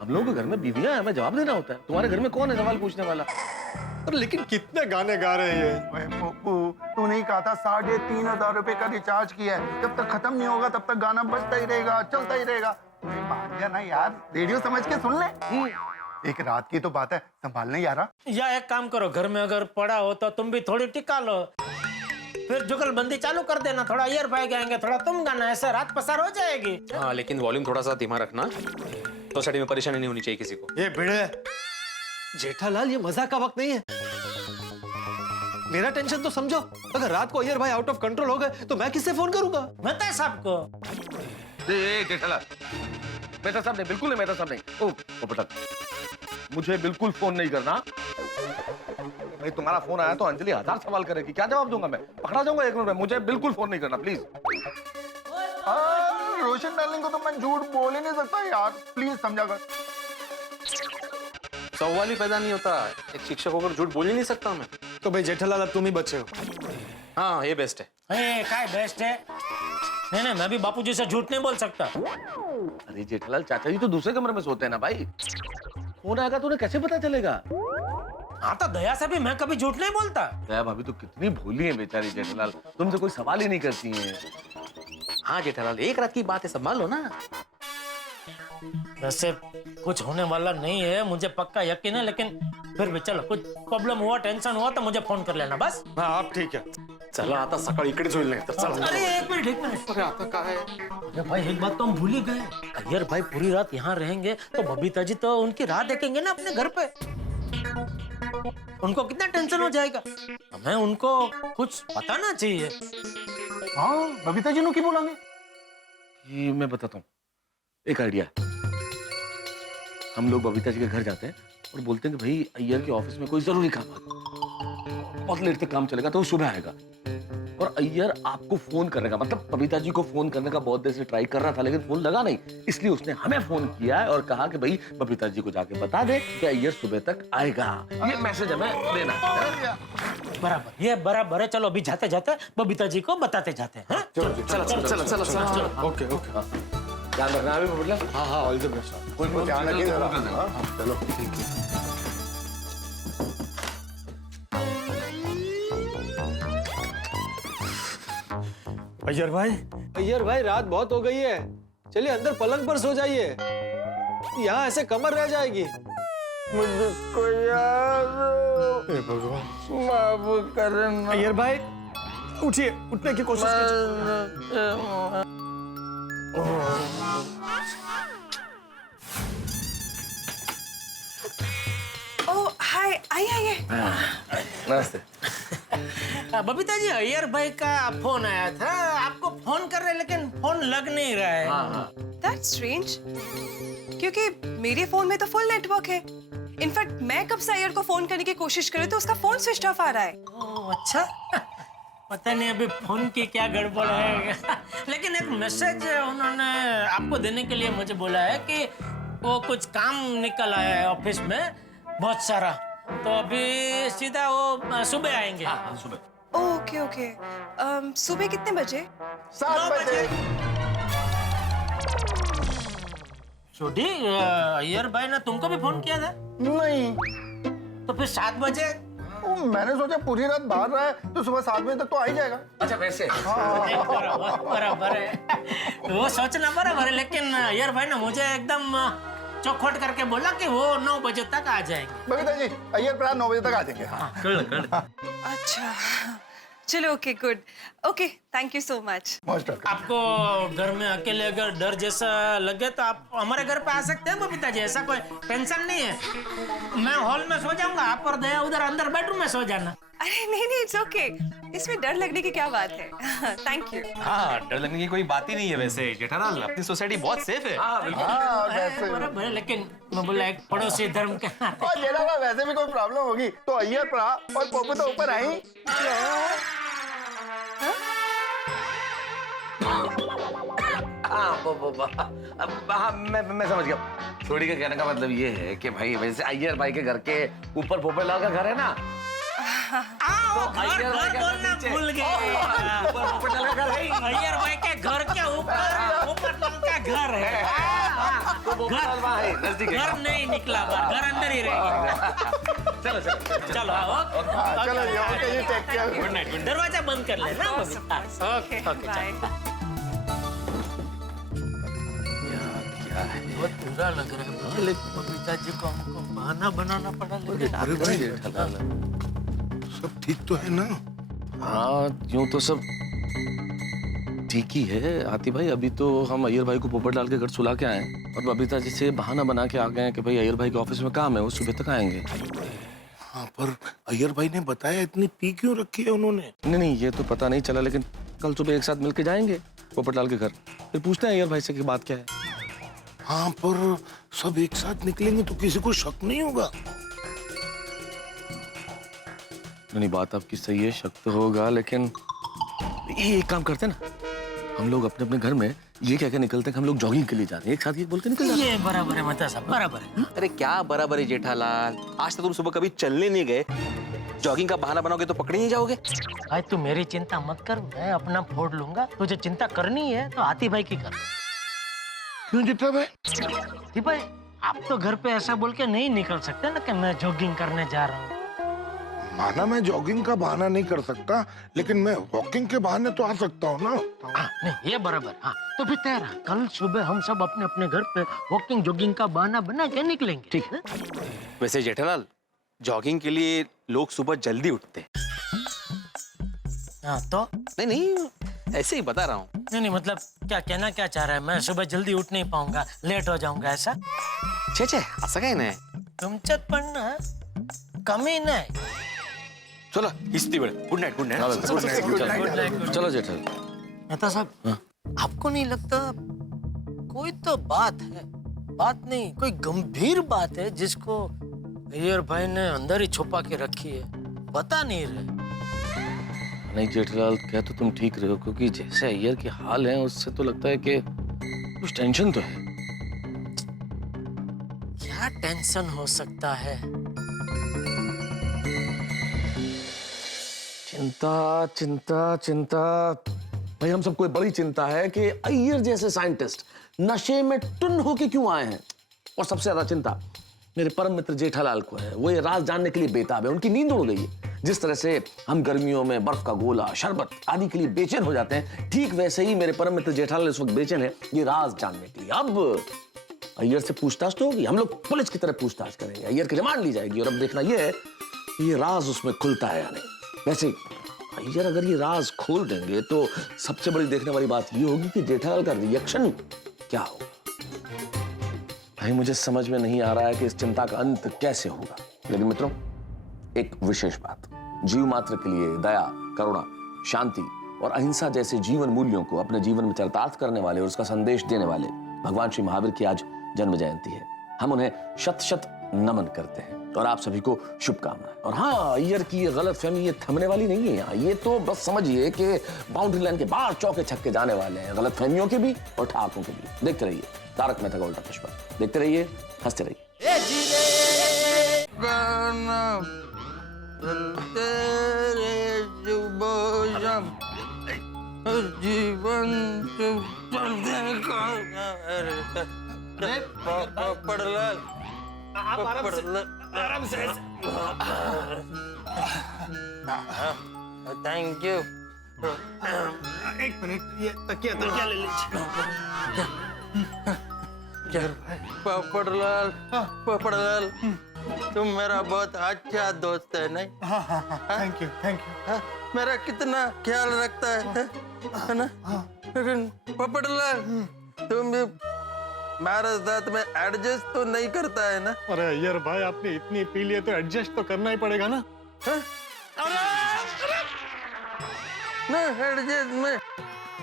हम लोगों के घर में बीवियां हैं, हमें जवाब देना होता है। तुम्हारे घर में कौन है सवाल पूछने वाला? अरे लेकिन कितने गाने गा रहे हैं। तू नहीं कहा था 3,500 रुपए का रिचार्ज किया है, जब तक खत्म नहीं होगा तब तक गाना बजता ही रहेगा, चलता ही रहेगा। मान गया ना यार, रेडियो समझ के सुन ले। एक रात की तो बात है, संभालने यारा। या एक काम करो, घर में अगर पड़ा हो तो तुम भी थोड़ी टिका लो, फिर जुगलबंदी चालू कर देना। थोड़ा अय्यर भाई गाएंगे, थोड़ा तुम गाना, ऐसे रात पसार हो जाएगी। हाँ लेकिन वॉल्यूम थोड़ा सा धीमा रखना, सोसाइटी में परेशानी नहीं होनी चाहिए किसी को। ये भिड़े जेठालाल, ये मजाक का वक्त नहीं है। मेरा टेंशन तो समझो, अगर रात को अय्यर भाई आउट ऑफ कंट्रोल हो गए तो मैं किससे फोन करूंगा? मेहता साहब को। जेठालाल, मेहता साहब नहीं, बिल्कुल नहीं मेहता साहब नहीं। ओ पोपटलाल, मुझे बिल्कुल फोन नहीं करना भाई। तुम्हारा फोन आया तो अंजलि 1000 सवाल करेगी, क्या जवाब दूंगा मैं? पकड़ा जाऊंगा 1 मिनट में। मुझे बिल्कुल फोन नहीं करना प्लीज। रोशन डार्लिंग को तो मैं झूठ बोल ही नहीं सकता यार, प्लीज समझा कर। सवाल ही पैदा नहीं होता, एक शिक्षक होकर झूठ बोल ही नहीं सकता मैं। तो भाई जेठालाल अब तुम ही बचे हो। हाँ ये बेस्ट है। क्या बेस्ट है? नहीं, मैं भी बापूजी से झूठ नहीं बोल सकता। अरे जेठालाल, चाचा जी तो दूसरे कमरे में सोते हैं ना भाई। फोन आएगा तो उन्हें कैसे पता चलेगा? हाँ तो दया से भी मैं कभी झूठ नहीं बोलता। दया भाभी तो कितनी भोली है बेचारी जेठालाल, तुमसे कोई सवाल ही नहीं करती हैं। हाँ जेठालाल, एक रात की बात है, संभाल लो ना। वैसे कुछ होने वाला नहीं है, मुझे पक्का यकीन है, लेकिन फिर भी चलो, कुछ प्रॉब्लम हुआ, टेंशन हुआ तो मुझे फोन कर लेना बस। हाँ आप ठीक है। चला आता सकाळी इकडेच होईल नाही तर चला। अरे एक मिनट। अरे आता काय? अरे भाई एक बात तो हम भूल ही गए, अय्यर भाई पूरी रात यहाँ रहेंगे तो बबीता जी तो उनकी राह देखेंगे ना अपने घर पे। उनको कितना टेंशन हो जाएगा, हमें उनको कुछ बताना चाहिए। हाँ बबीता जी की बोलेंगे। ये मैं बताता हूँ, एक आइडिया। हम लोग बबीता जी के घर जाते हैं और बोलते हैं कि भाई अय्यर के ऑफिस में कोई जरूरी काम है, बहुत लेट तक काम चलेगा तो वो सुबह आएगा। और अय्यर आपको फोन करने का, मतलब बबीता जी को फोन करने का बहुत देर से ट्राई कर रहा था लेकिन फोन लगा नहीं, इसलिए उसने हमें फोन किया है और कहा कि भाई बबीता जी को जाके बता दे कि अय्यर सुबह तक आएगा। ये मैसेज हमें देना है। बराबर, ये बराबर है। चलो अभी जाते जाते बबीता जी को बताते जाते हैं। चलो ओके ध्यान रखना अभी बबीता। हाँ ऑल द बेस्ट। कोई ध्यान रखिए जरा। चलो ठीक है। अय्यर भाई रात बहुत हो गई है, चलिए अंदर पलंग पर सो जाइए, यहाँ ऐसे कमर रह जाएगी। मुझको याद भगवान, माफ करना। अय्यर भाई उठिए, उठने की कोशिश कीजिए। आइए आइए। नमस्ते। बबीता जी, अय्यर भाई का फोन आया था, आपको फोन कर रहे लेकिन फोन लग नहीं रहा है। That's strange. क्योंकि मेरे फोन में तो फुल नेटवर्क है। इनफैक्ट मैं कब से अय्यर को फोन करने की कोशिश करी तो उसका फोन स्विच ऑफ आ रहा है। ओह, अच्छा। पता नहीं अभी फोन की क्या गड़बड़ है। लेकिन एक मैसेज उन्होंने आपको देने के लिए मुझे बोला है कि वो कुछ काम निकल आया है ऑफिस में बहुत सारा, तो अभी सीधा वो सुबह आएंगे। हाँ, सुबह। Okay okay. सुबह कितने बजे? 7 बजे। छोटी, अय्यर भाई ने तुमको भी फोन किया था? नहीं, तो फिर 7 बजे? मैंने सोचा पूरी रात बाहर रहा है तो सुबह 7 बजे तक तो आ ही जाएगा। अच्छा वैसे। बराबर है, वो सोचना बराबर है, लेकिन अय्यर भाई ने मुझे एकदम चौखट करके बोला कि वो 9 बजे तक आ जाएंगे। बबीता जी, अय्यर प्राय 9 बजे तक आ जाएंगे। अच्छा चलो, okay good. Okay, thank you so much. Most welcome. आपको घर में अकेले अगर डर जैसा लगे तो आप हमारे घर पे आ सकते हैं बबीता जी, ऐसा कोई टेंशन नहीं है। मैं हॉल में सो जाऊंगा, आप और दया उधर अंदर बेडरूम में सो जाना। अरे नहीं नहीं, इट्स ओके। इसमें डर लगने की क्या बात है। Thank you. हाँ, डर लगने की कोई बात ही नहीं है वैसे जेठालाल, अपनी सोसाइटी बहुत सेफ है। हाँ, वैसे बराबर है, लेकिन मैं बोला एक पड़ोसी धर्म के नाते। और जेठालाल वैसे भी कोई प्रॉब्लम होगी तो अय्यर प्रा और पप्पू तो ऊपर आई। हाँ, मैं समझ गया। छोड़ी के कहने का मतलब ये है कि भाई वैसे अय्यर भाई के घर के ऊपर पोपटलाल का घर है ना, घर बोलना भूल गए। पोपटलाल का घर है। अय्यर भाई के घर के ऊपर पोपटलाल का घर है। तो पोपटलाल वहाँ है, नजदीक है। घर नहीं निकला बाहर, घर अंदर ही रहेगा। चलो चलो चलो आओ। चलो जी, ओके जी, टेक केयर। Good night. दरवाजा बंद कर लेना। Okay okay, bye. बहुत बुरा लग रहा है, लेकिन बबीता जी को हमको बहाना बनाना पड़ा। लेकिन अरे भाई, सब ठीक तो है ना? हाँ, यूं तो सब ठीक ही है आती भाई। अभी तो हम अय्यर भाई को पोपटलाल के घर सुला के आए और बबीता जी से बहाना बना के आ गए कि भाई अय्यर भाई के ऑफिस में काम है, वो सुबह तक आएंगे। हाँ, पर अय्यर भाई ने बताया इतनी पी क्यों रखी है उन्होंने? नहीं, ये तो पता नहीं चला, लेकिन कल सुबह एक साथ मिलके जाएंगे पोपटलाल के घर, फिर पूछते हैं अय्यर भाई से कि बात क्या है। हाँ, पर सब एक साथ निकलेंगे तो किसी को शक नहीं होगा। नहीं, बात आपकी सही है, शक तो होगा, लेकिन ये एक काम करते हैं ना, हम लोग अपने अपने घर में ये क्या क्या निकलते हैं कि हम लोग जॉगिंग के लिए जाते हैं, एक साथ ये बोल के निकल जाते हैं। ये बराबर है मेहता साहब, बराबर है। अरे क्या बराबर है जेठालाल, आज तक तुम सुबह कभी चलने नहीं गए, जॉगिंग का बहाना बनाओगे तो पकड़े नहीं जाओगे। भाई तू मेरी चिंता मत कर, मैं अपना फोड़ लूंगा। तुझे चिंता करनी है तो आती भाई की कर। क्यों जेठा भाई? आती भाई, आप तो घर पे ऐसा बोल के नहीं निकल सकते ना कि मैं जॉगिंग करने जा रहा हूँ। माना मैं जॉगिंग का बहाना नहीं कर सकता, लेकिन मैं वॉकिंग के बहाने तो आ सकता हूँ ना। हाँ, नहीं ये बराबर। हाँ, तो फिर तेरा कल सुबह हम सब अपने अपने घर पे वॉकिंग जॉगिंग का बहाना बना के निकलेंगे, ठीक है? वैसे जेठालाल, जॉगिंग के लिए लोग सुबह जल्दी उठते हैं। हाँ तो नहीं, ऐसे ही बता रहा हूँ। नहीं, मतलब क्या कहना क्या चाह रहा है? मैं सुबह जल्दी उठ नहीं पाऊंगा, लेट हो जाऊंगा, ऐसा? छे असं काय नाही। तुमच्यात पण ना कमी नाही। चलो इस्ती वेळ, गुड नाइट। Good night. चलो जेठा। मेहता साहब, आपको नहीं लगता कोई तो बात है? बात नहीं, कोई गंभीर बात है जिसको अय्यर भाई ने अंदर ही छुपा के रखी है, बता नहीं रहे। नहीं जेठलाल, क्या तो तुम ठीक रहे हो, क्योंकि जैसे अय्यर के हाल हैं उससे तो लगता है कि कुछ टेंशन तो है। क्या टेंशन हो सकता है? चिंता चिंता चिंता भाई, हम सबको बड़ी चिंता है कि अय्यर जैसे साइंटिस्ट नशे में टुन होके क्यों आए हैं। और सबसे ज्यादा चिंता मेरे परम मित्र जेठालाल को है, वो ये राज जानने के लिए बेताब है, उनकी नींद उड़ गई है। जिस तरह से हम गर्मियों में बर्फ का गोला, शरबत आदि के लिए बेचैन हो जाते हैं, ठीक वैसे ही मेरे परम मित्र जेठालाल इस वक्त बेचैन है ये राज जानने के लिए। अब अय्यर से पूछताछ तो होगी, हम लोग पुलिस की तरह पूछताछ करेंगे, अय्यर की रिमांड ली जाएगी और अब देखना यह है कि ये राज उसमें खुलता है या नहीं। वैसे अय्यर अगर ये राज खोल देंगे तो सबसे बड़ी देखने वाली बात ये होगी कि जेठालाल का रिएक्शन क्या होगा। भाई मुझे समझ में नहीं आ रहा है कि इस चिंता का अंत कैसे होगा, लेकिन मित्रों एक विशेष बात, जीव मात्र के लिए दया, करुणा, शांति और अहिंसा जैसे जीवन मूल्यों को अपने जीवन में चरितार्थ करने वाले और उसका संदेश देने वाले भगवान श्री महावीर की आज जन्म जयंती है। हम उन्हें शत शत नमन करते हैं और आप सभी को शुभकामनाएं। और हाँ, अय्यर की ये गलतफहमी ये थमने वाली नहीं है यहाँ। ये तो बस समझिए कि बाउंड्री लाइन के बाहर चौके छक्के जाने वाले हैं, गलतफहमियों के भी और ठहाकों के भी। देखते रहिए तारक मेहता का उल्टा चश्मा, देखते रहिए, हंसते रहिए। गाना चलते रे शुभोषम जीवन पड़लाल आराम से थैंक यू। एक मिनट, ये तकिया ले लीजिए। पड़लाल तुम मेरा बहुत अच्छा दोस्त है नहीं? Thank you, thank you. मेरा कितना ख्याल रखता है ना? लेकिन पड़लाल तुम भी मेरे साथ में एडजस्ट तो नहीं करता है ना? अरे अय्यर भाई, आपने इतनी पी लिए तो एडजस्ट तो करना ही पड़ेगा ना। एडजस्टमेंट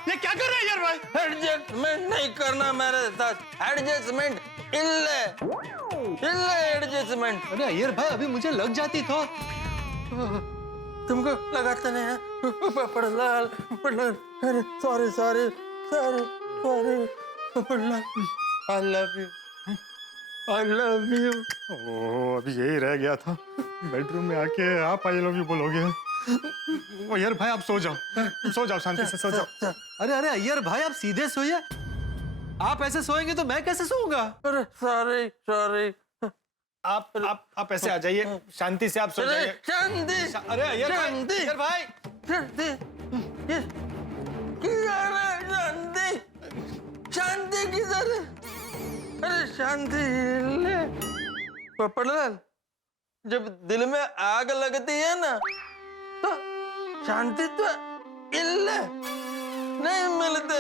ये क्या कर रहे हैं अय्यर भाई? एडजस्टमेंट नहीं करना मेरे साथ, एडजस्टमेंट इल्ले एडजस्टमेंट। अरे अय्यर भाई, अभी मुझे लग जाती तो। तुमको लगाता नहीं है? पड़लाल अरे सॉरी सॉरी सॉरी सॉरी पड़लाल, I love you. I love you. Oh, अभी यही रह गया था, बेडरूम में आके आप आई लव यू बोलोगे। अय्यर भाई आप सो जाओ शांति से सो जाओ। अरे अरे अय्यर भाई, आप सीधे सोइए। आप ऐसे सोएंगे तो मैं कैसे सोऊंगा? अरे सॉरी सॉरी। आप ऐसे आ जाइए, शांति से आप सो जाइए। शांति। अरे अय्यर भाई, शांति। शांति शांति किधर है? अरे शांति ले। पड़लाल, जब दिल में आग लगती है ना तो शांति तो इल्ले नहीं मिलते,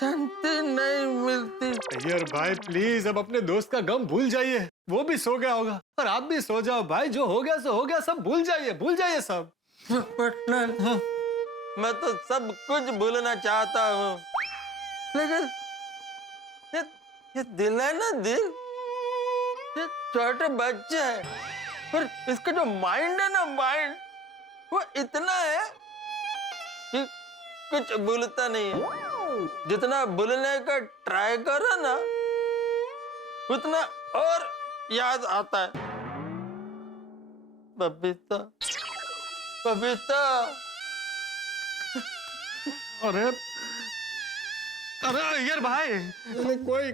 शांति नहीं मिलती। अय्यर भाई प्लीज, अब अपने दोस्त का गम भूल जाइए। वो भी सो गया होगा और आप भी सो जाओ भाई। जो हो गया सो हो गया, सब भूल जाइए सब। पड़लाल, मैं तो सब कुछ भूलना चाहता हूँ, लेकिन ये दिल है ना, दिल ये छोटे बच्चे है, पर इसका जो माइंड है ना, माइंड वो इतना है कि कुछ भूलता नहीं है। जितना भूलने का ट्राई करो ना, उतना और याद आता है। बबीता बबीता। अरे अय्यर भाई,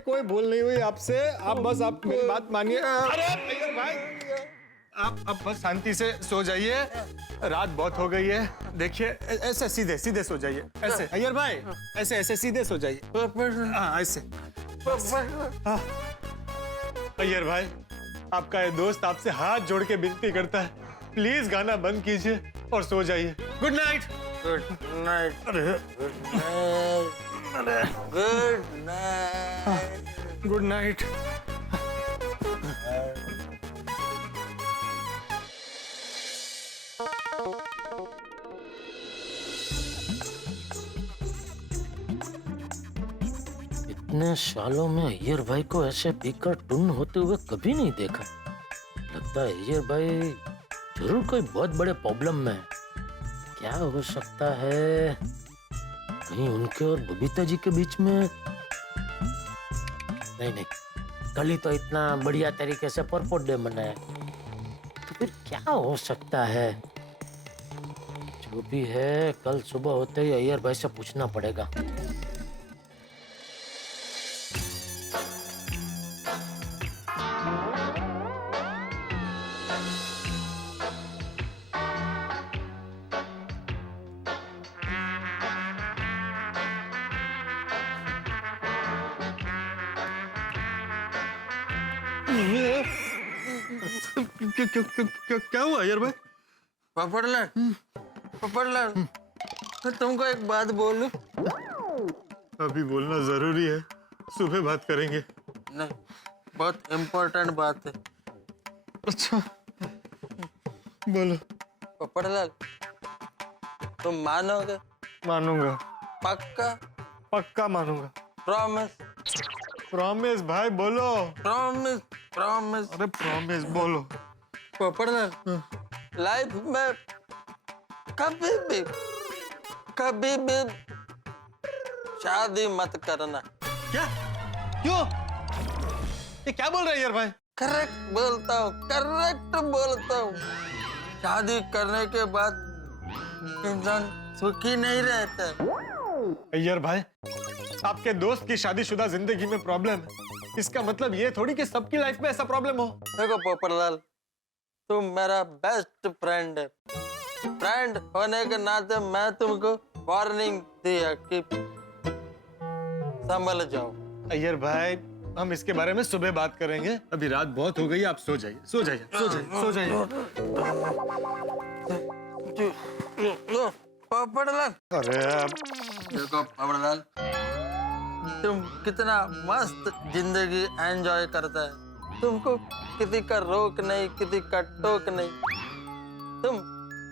कोई भूल नहीं हुई आपसे। आप बस आप मेरी बात मानिए। अरे अय्यर भाई, आप बस शांति से सो जाइए, रात बहुत हो गई है। देखिए ऐसे सीधे सो जाइए, ऐसे अय्यर भाई, ऐसे सीधे सो जाइए। हाँ ऐसे। अय्यर भाई, आपका ये दोस्त आपसे हाथ जोड़ के विनती करता है, प्लीज गाना बंद कीजिए और सो जाइए। Good night. Good night. Good night. इतने सालों में अय्यर भाई को ऐसे पीकर टुन होते हुए कभी नहीं देखा। लगता है अय्यर भाई जरूर कोई बहुत बड़े प्रॉब्लम में है। क्या हो सकता है? कहीं उनके और बबीता जी के बीच में? नहीं, कल ही तो इतना बढ़िया तरीके से परपोट डे मनाया, तो फिर क्या हो सकता है? जो भी है, कल सुबह होते ही अय्यर भाई से पूछना पड़ेगा। क्या हुआ अय्यर भाई? पड़लाल, तुमको एक बात बोलूं? अभी बोलना जरूरी है, सुबह बात करेंगे। नहीं, बहुत इम्पोर्टेंट बात है। अच्छा बोलो। पोपटलाल, तुम मानोगे? मानूंगा, पक्का? पक्का मानूंगा। प्रॉमिस? प्रॉमिस भाई बोलो। Promise promise. अरे प्रॉमिस बोलो। पोपटलाल, लाइफ में कभी भी शादी मत करना। क्या? क्यों? ये क्या बोल रहे हैं यार भाई? करेक्ट बोलता हूँ, करेक्ट बोलता हूँ। शादी करने के बाद इंसान सुखी नहीं रहता। अय्यर भाई, आपके दोस्त की शादीशुदा जिंदगी में प्रॉब्लम है, इसका मतलब ये थोड़ी कि सबकी लाइफ में ऐसा प्रॉब्लम हो। देखो पोपटलाल, तुम मेरा बेस्ट फ्रेंड है। फ्रेंड होने के नाते मैं तुमको वार्निंग दिया कि संभल जाओ। अय्यर भाई, हम इसके बारे में सुबह बात करेंगे, अभी रात बहुत हो गई, आप सो जाइए, सो जाइए, सो जाइए, सो जाइए। पोपटलाल, अरे देखो पोपटलाल, तुम कितना मस्त जिंदगी एंजॉय करता है। तुमको किसी का रोक नहीं, किसी का टोक नहीं। तुम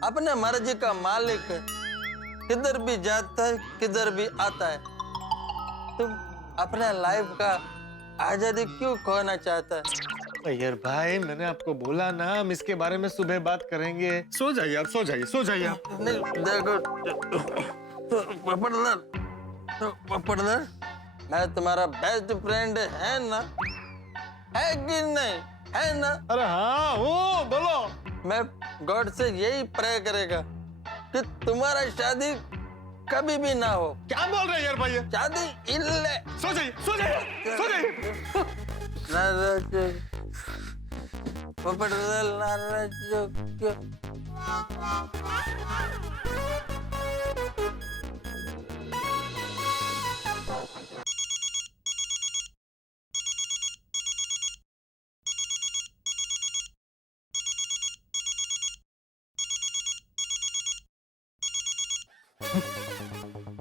अपने मर्जी का मालिक है, किधर भी जाता है, किधर भी आता है। तुम अपने लाइफ का आजादी क्यों खोना चाहता है? अय्यर भाई, मैंने आपको बोला ना, हम इसके बारे में सुबह बात करेंगे। सो जाइए आप, सो जाइए, सो जाइए आप। नहीं देखो पोपटलाल, मैं तुम्हारा बेस्ट फ्रेंड है ना? है कि नहीं? है ना? अरे हाँ, वो बोलो। मैं गॉड से यही प्रे करेगा कि तुम्हारा शादी कभी भी ना हो। क्या बोल रहे हैं यार भाई? शादी इल्ले। सो जाइए, सो जाइए, सो जाइए। नाराज पोपटलाल, नाराज क्यों?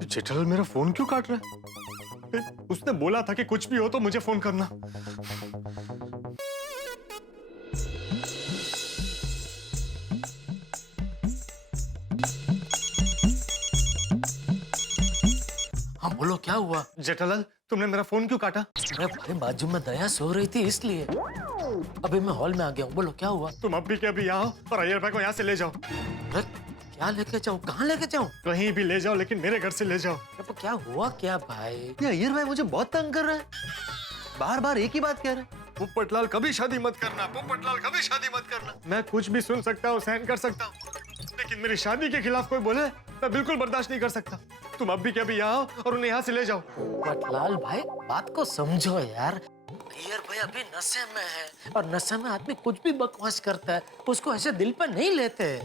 जेठालाल मेरा फोन क्यों काट रहा है? उसने बोला था कि कुछ भी हो तो मुझे फोन करना। हाँ बोलो, क्या हुआ? जेठालाल, तुमने मेरा फोन क्यों काटा? अरे भाई, बाजू में दया सो रही थी इसलिए। अभी मैं हॉल में आ गया हूँ, बोलो क्या हुआ? तुम अब भी के अभी यहाँ और अय्यर भाई को यहाँ से ले जाओ। अरे क्या लेके जाऊँ? कहाँ लेके जाऊँ? कहीं भी ले जाओ, लेकिन मेरे घर से ले जाओ। तो क्या हुआ क्या भाई? ये अय्यर भाई मुझे बहुत तंग कर रहा है, बार बार एक ही बात कह रहे हैं। पोपटलाल कभी शादी मत करना, पोपटलाल कभी शादी मत करना। मैं कुछ भी सुन सकता हूँ, सहन कर सकता हूँ, लेकिन मेरी शादी के खिलाफ कोई बोले मैं बिल्कुल बर्दाश्त नहीं कर सकता। तुम अब भी क्या अभी यहाँ आओ और उन्हें यहाँ से ले जाओ। पोपटलाल भाई, बात को समझो यार। अय्यर भाई अभी नशे में है, और नशे में आदमी कुछ भी बकवास करता है, उसको ऐसे दिल पर नहीं लेते।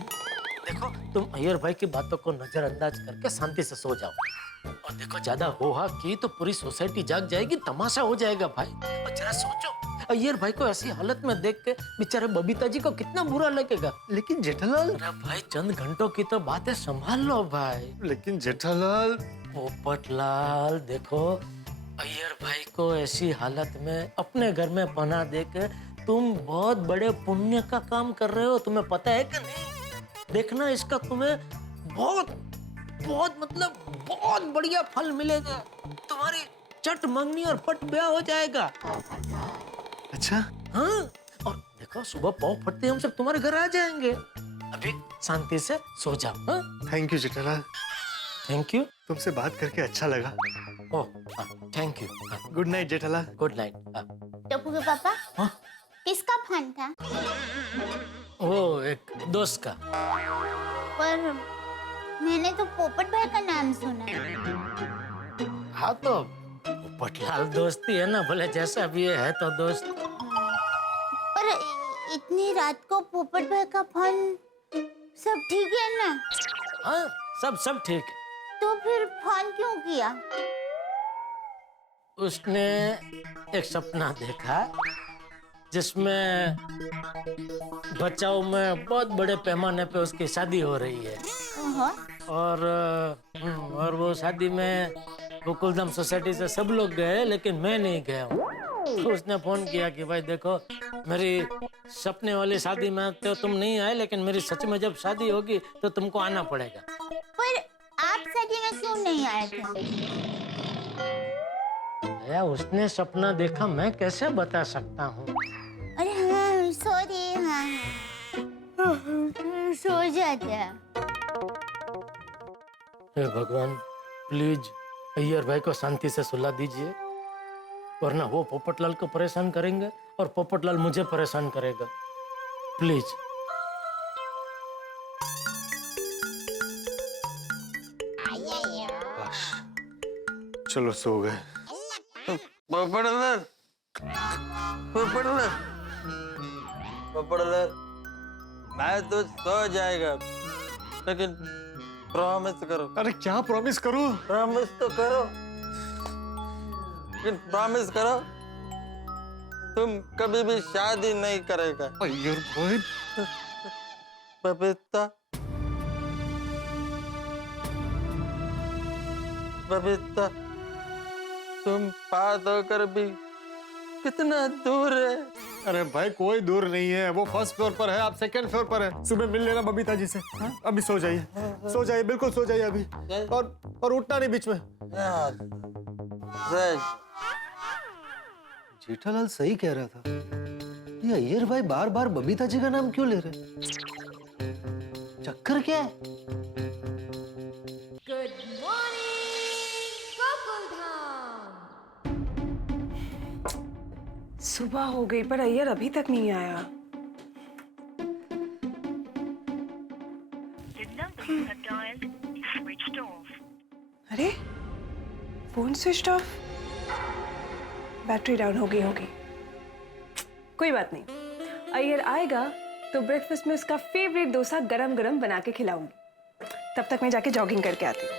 देखो, तुम अय्यर भाई की बातों को नजरअंदाज करके शांति से सो जाओ। और देखो, ज्यादा होहा की तो पूरी सोसाइटी जाग जाएगी, तमाशा हो जाएगा भाई। और जरा सोचो, अय्यर भाई को ऐसी हालत में देख के बेचारे बबीता जी को कितना बुरा लगेगा। लेकिन जेठालाल, अरे भाई, चंद घंटों की तो बात है, संभाल लो भाई। लेकिन जेठालाल। पोपटलाल देखो, अय्यर भाई को ऐसी हालत में अपने घर में पनाह देके तुम बहुत बड़े पुण्य का काम कर रहे हो, तुम्हें पता है कि नहीं? देखना, इसका तुम्हें बहुत बहुत मतलब बहुत बढ़िया फल मिलेगा। तुम्हारी चट मंगनी और पट ब्याह हो जाएगा। अच्छा? हाँ, और देखो, सुबह पाँव फटते हम सब तुम्हारे घर आ जाएंगे। अभी शांति से सो जाओ। हाँ? Thank you Jethalal, thank you. तुमसे बात करके अच्छा लगा। Oh, thank you. Good night Jethalal. Good night. Tappu के पापा, हाँ? किसका फोन था? वो एक दोस्त का। पर मैंने तो पोपट भाई का नाम सुना। हाँ तो पोपटलाल दोस्ती है ना, भले जैसा भी है तो दोस्त। पर इतनी रात को पोपट भाई का फोन, सब ठीक है ना? हाँ, सब ठीक। तो फिर फोन क्यों किया? उसने एक सपना देखा जिसमें बचाओ में बहुत बड़े पैमाने पे उसकी शादी हो रही है। और वो शादी में गोकुलधाम सोसाइटी से सब लोग गए, लेकिन मैं नहीं गया हूँ। तो उसने फोन किया कि भाई देखो मेरी सपने वाली शादी में तो तुम नहीं आए, लेकिन मेरी सच में जब शादी होगी तो तुमको आना पड़ेगा। पर आप शादी में क्यों नहीं आए थे? या उसने सपना देखा, मैं कैसे बता सकता हूँ। अरे हाँ सॉरी, हाँ सो जाते। हे भगवान, प्लीज अय्यर भाई को शांति से सुला दीजिए, वरना वो पोपटलाल को परेशान करेंगे और पोपटलाल मुझे परेशान करेगा। प्लीज। चलो सो गए। पोपटलाल, पोपटलाल, पोपटलाल, मैं तो सो जाएगा, लेकिन प्रॉमिस करो। अरे क्या प्रॉमिस करूं? प्रॉमिस तो करो, लेकिन प्रॉमिस करो तुम कभी भी शादी नहीं करेगा। अय्यर भाई, बबीता, बबीता, तुम पास होकर भी कितना दूर है। अरे भाई कोई दूर नहीं है, वो फर्स्ट फ्लोर पर है, आप सेकंड फ्लोर पर है। सुबह मिल लेना बबीता जी से। अभी सो जाइए, सो जाइए, बिल्कुल सो जाइए अभी, और उठना नहीं बीच में। जेठालाल सही कह रहा था, ये अय्यर भाई बार बार बबीता जी का नाम क्यों ले रहे? चक्कर क्या है? Good morning Gokuldham. सुबह हो गई पर अय्यर अभी तक नहीं आया। अरे phone switch off, battery down हो गई होगी। कोई बात नहीं, अय्यर आएगा तो ब्रेकफास्ट में उसका फेवरेट डोसा गरम गरम बना के खिलाऊंगी। तब तक मैं जाके जॉगिंग करके आती हूँ।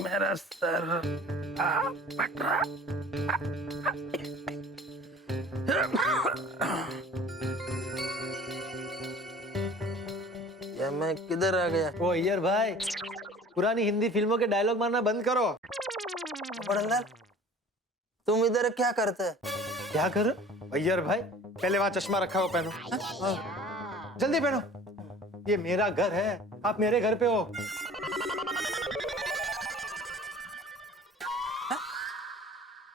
मेरा सर फट रहा। या मैं किधर आ गया? ओ अय्यर भाई, पुरानी हिंदी फिल्मों के डायलॉग मारना बंद करो। बड़ंदर, तुम इधर क्या करते हैं? क्या करो? अय्यर भाई, पहले वहां चश्मा रखा हो, पहनो। जल्दी पहनो, ये मेरा घर है, आप मेरे घर पे हो।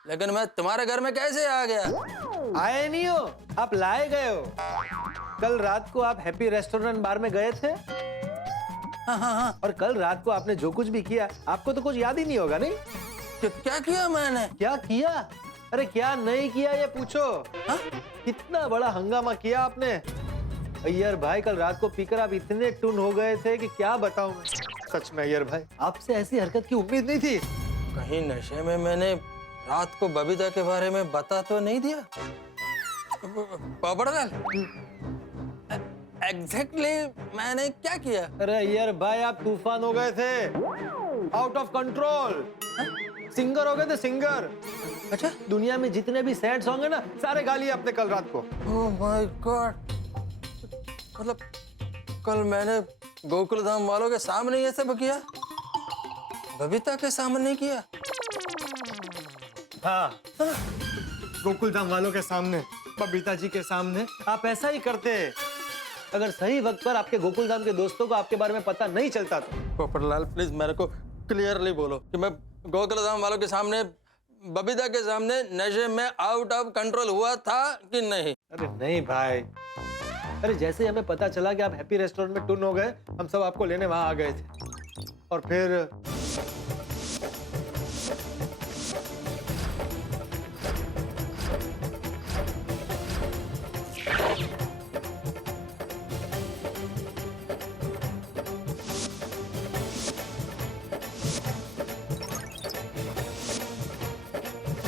लेकिन मैं तुम्हारे घर में कैसे आ गया? आए नहीं हो, आप लाए गए हो। कल रात को आप हैप्पी रेस्टोरेंट बार में गए थे। हाँ। और कल रात को आपने जो कुछ भी किया, आपको तो कुछ याद ही नहीं होगा, नहीं? क्या किया मैंने? क्या किया? अरे क्या नहीं किया ये पूछो। हा? कितना बड़ा हंगामा किया आपने। अय्यर भाई, कल रात को पीकर आप इतने टुन हो गए थे कि क्या बताऊं मैं। सच में अय्यर भाई, आपसे ऐसी हरकत की उम्मीद नहीं थी। कहीं नशे में मैंने रात को बबीता के बारे में बता तो नहीं दिया? पोपटलाल, एग्जैक्टली मैंने क्या किया? अरे अय्यर भाई, आप तूफान हो गए थे, आउट ऑफ कंट्रोल, सिंगर हो गए थे, सिंगर। अच्छा, दुनिया में जितने भी सैड सॉन्ग है ना, सारे गा लिए आपने कल रात को। ओह माय गॉड, मतलब कल मैंने गोकुलधाम वालों के सामने ये सब किया, बबीता के सामने किया? हाँ, गोकुलधाम वालों के सामने, बबीता जी के सामने आप ऐसा ही करते। अगर सही वक्त पर आपके गोकुलधाम के दोस्तों को आपके बारे में पता नहीं चलता तो। पोपटलाल प्लीज मेरे को क्लियरली बोलो कि मैं गोकुलधाम वालों के सामने, बबीता के सामने नशे में आउट ऑफ कंट्रोल हुआ था कि नहीं? अरे नहीं भाई, अरे जैसे ही हमें पता चला कि आप हैप्पी रेस्टोरेंट में टुन हो गए, हम सब आपको लेने वहां आ गए थे। और फिर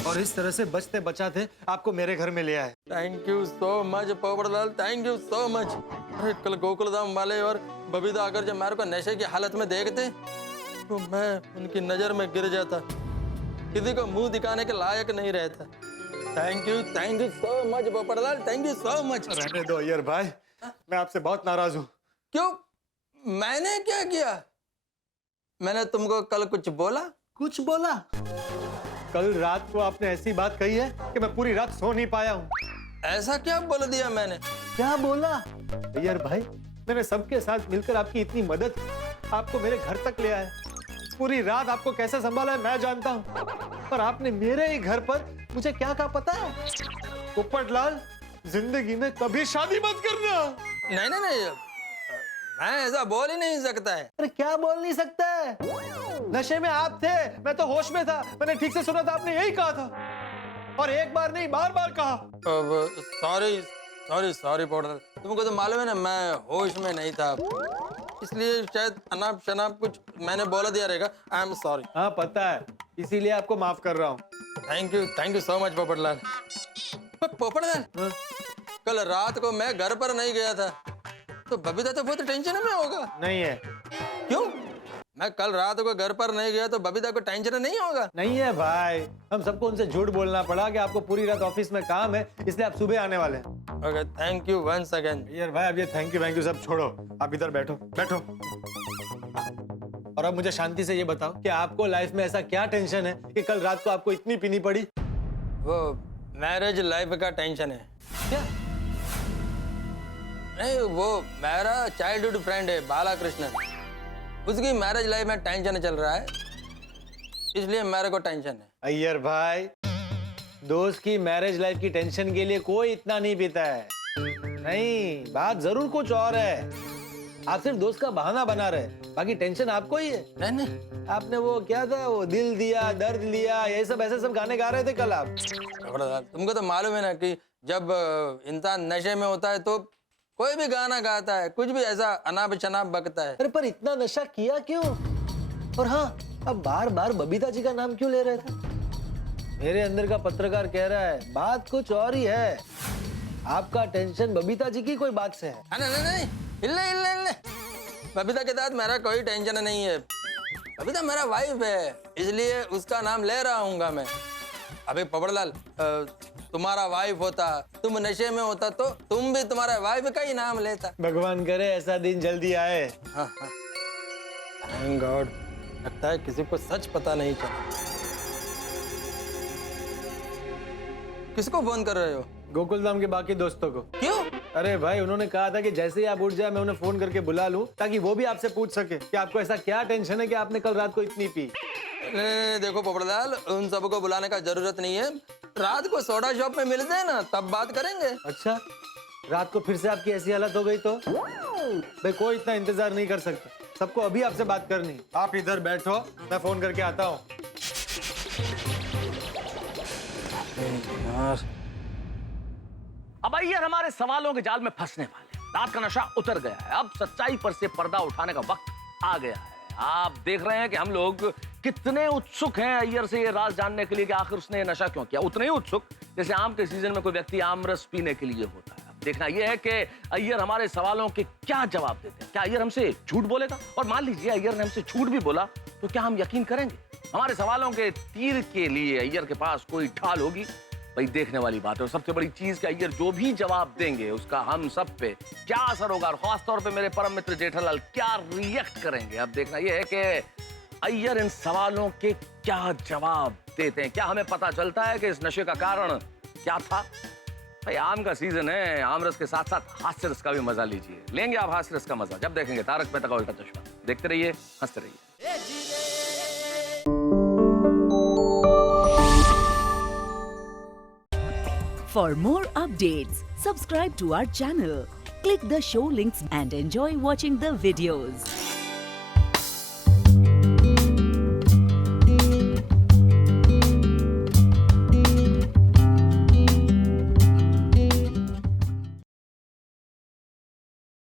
और इस तरह से बचते बचाते आपको मेरे घर में ले आए। Thank you so much Popatlal, thank you so much. अरे कल गोकुलधाम वाले और बबीता अगर जब मेरे को नशे की हालत में देखते तो मैं उनकी नजर में गिर जाता। किसी को मुंह दिखाने के लायक नहीं रहता। Thank you so much Popatlal, thank you so much. रहने दो अय्यर भाई, मैं आपसे बहुत नाराज हूँ। क्यों? मैंने क्या किया? मैंने तुमको कल कुछ बोला? कुछ बोला? कल रात को आपने ऐसी बात कही है कि मैं पूरी रात सो नहीं पाया हूँ। ऐसा क्या बोल दिया मैंने? क्या बोला? अय्यर भाई, मैंने सबके साथ मिलकर आपकी इतनी मदद, आपको मेरे घर तक ले आया, पूरी रात आपको कैसे संभाला है मैं जानता हूँ, पर आपने मेरे ही घर पर मुझे क्या कहा पता है? पोपटलाल, जिंदगी में कभी शादी मत करना। नहीं, मैं ऐसा बोल ही नहीं सकता है। अरे क्या बोल नहीं सकता है? नशे में आप थे, मैं तो होश में था। मैंने ठीक से सुना था, आपने यही कहा था, और एक बार नहीं बार बार कहा। सॉरी पोपटलाल, तुमको तो मालूम है ना मैं होश में नहीं था, इसलिए शायद अनाप शनाप कुछ मैंने बोला दिया रहेगा। I am sorry. हाँ पता है, इसीलिए आपको माफ कर रहा हूँ। Thank you so much Popatlal. Popatlal, कल रात को मैं घर पर नहीं गया था, तो बबीता तो बहुत टेंशन में होगा। नहीं है। क्यों? मैं कल रात को घर पर नहीं गया तो बबीता को टेंशन नहीं होगा? नहीं है भाई, हम सबको उनसे झूठ बोलना पड़ा कि आपको पूरी रात ऑफिस में काम है, इसलिए आप सुबह आने वाले हैं। Okay, thank you once again. यार भाई, अब ये थैंक यू सब छोड़ो, आप इधर बैठो। और अब मुझे शांति से ये बताओ कि आपको लाइफ में ऐसा क्या टेंशन है कि कल रात को आपको इतनी पीनी पड़ी? वो मैरिज लाइफ का टेंशन है। क्या? नहीं, वो मेरा चाइल्डहुड फ्रेंड है बालाकृष्णन, उसकी मैरिज लाइफ में टेंशन चल रहा है, इसलिए मेरे को टेंशन है। अय्यर भाई, दोस्त की मैरिज लाइफ की टेंशन के लिए कोई इतना नहीं पीता है। नहीं, बात जरूर कुछ और है। आप सिर्फ दोस्त का बहाना बना रहे, बाकी टेंशन आपको ही है। नहीं, आपने वो क्या था, वो दिल दिया दर्द लिया, ये सब ऐसे सब गाने गा रहे थे कल आप। तुमको तो मालूम है ना कि जब इंसान नशे में होता है तो कोई भी गाना गाता है, कुछ भी ऐसा अनाप शनाप बकता है। अरे पर इतना नशा किया क्यों? और हाँ, अब बार बार बबीता जी का नाम क्यों ले रहे थे? मेरे अंदर का पत्रकार कह रहा है बात कुछ और ही है। आपका टेंशन बबीता जी की कोई बात से है। नहीं, इल्ले। बबीता के साथ मेरा कोई टेंशन नहीं है। बबीता मेरा वाइफ है, इसलिए उसका नाम ले रहा हूँ मैं। अबे पोपटलाल, तुम्हारा वाइफ होता, तुम नशे में होता तो तुम भी तुम्हारा वाइफ का ही नाम लेता। भगवान करे ऐसा दिन जल्दी आए। हाँ। थैंक गॉड, लगता है किसी को सच पता नहीं चला। किसको फोन कर रहे हो? गोकुल धाम के बाकी दोस्तों को। क्यों? अरे भाई, उन्होंने कहा था कि जैसे ही आप उठ जाए मैं उन्हें फोन करके बुला लूं, ताकि वो भी आपसे पूछ सके कि आपको ऐसा क्या टेंशन है कि आपने कल रात को इतनी पी। देखो पोपटलाल, उन सबको बुलाने का जरूरत नहीं है, रात को सोडा शॉप में मिलते हैं ना, तब बात करेंगे। अच्छा, रात को फिर से आपकी ऐसी हालत हो गई तो? भाई कोई इतना इंतजार नहीं कर सकता, सबको अभी आपसे बात करनी। आप इधर बैठो, मैं फोन करके आता हूँ। अब अय्यर हमारे सवालों के जाल में फंसने वाले। रात का नशा उतर गया है, अब सच्चाई पर से पर्दा उठाने का वक्त आ गया है। आप देख रहे हैं कि हम लोग कितने उत्सुक हैं अय्यर से ये राज जानने के लिए कि आखिर उसने ये नशा क्यों किया। उतने ही उत्सुक जैसे आम के सीजन में कोई व्यक्ति आम रस पीने के लिए होता है। अब देखना यह है कि अय्यर हमारे सवालों के क्या जवाब देते हैं। क्या अय्यर हमसे झूठ बोलेगा? और मान लीजिए अय्यर ने हमसे झूठ भी बोला तो क्या हम यकीन करेंगे? हमारे सवालों के तीर के लिए अय्यर के पास कोई ढाल होगी? भाई देखने वाली बात है। और सबसे बड़ी चीज कि अय्यर जो भी जवाब देंगे उसका हम सब पे क्या असर होगा, और खास तौर पे मेरे परम मित्र जेठालाल क्या रिएक्ट करेंगे। अब देखना यह है कि अय्यर इन सवालों के क्या जवाब देते हैं। क्या हमें पता चलता है कि इस नशे का कारण क्या था? भाई आम का सीजन है, आम रस के साथ साथ हास्य रस का भी मजा लीजिए। लेंगे आप हास्य रस का मजा जब देखेंगे तारक मेहता का उल्टा चश्मा। देखते रहिए, हंसते रहिए। For more updates, subscribe to our channel, click the show links and enjoy watching the videos.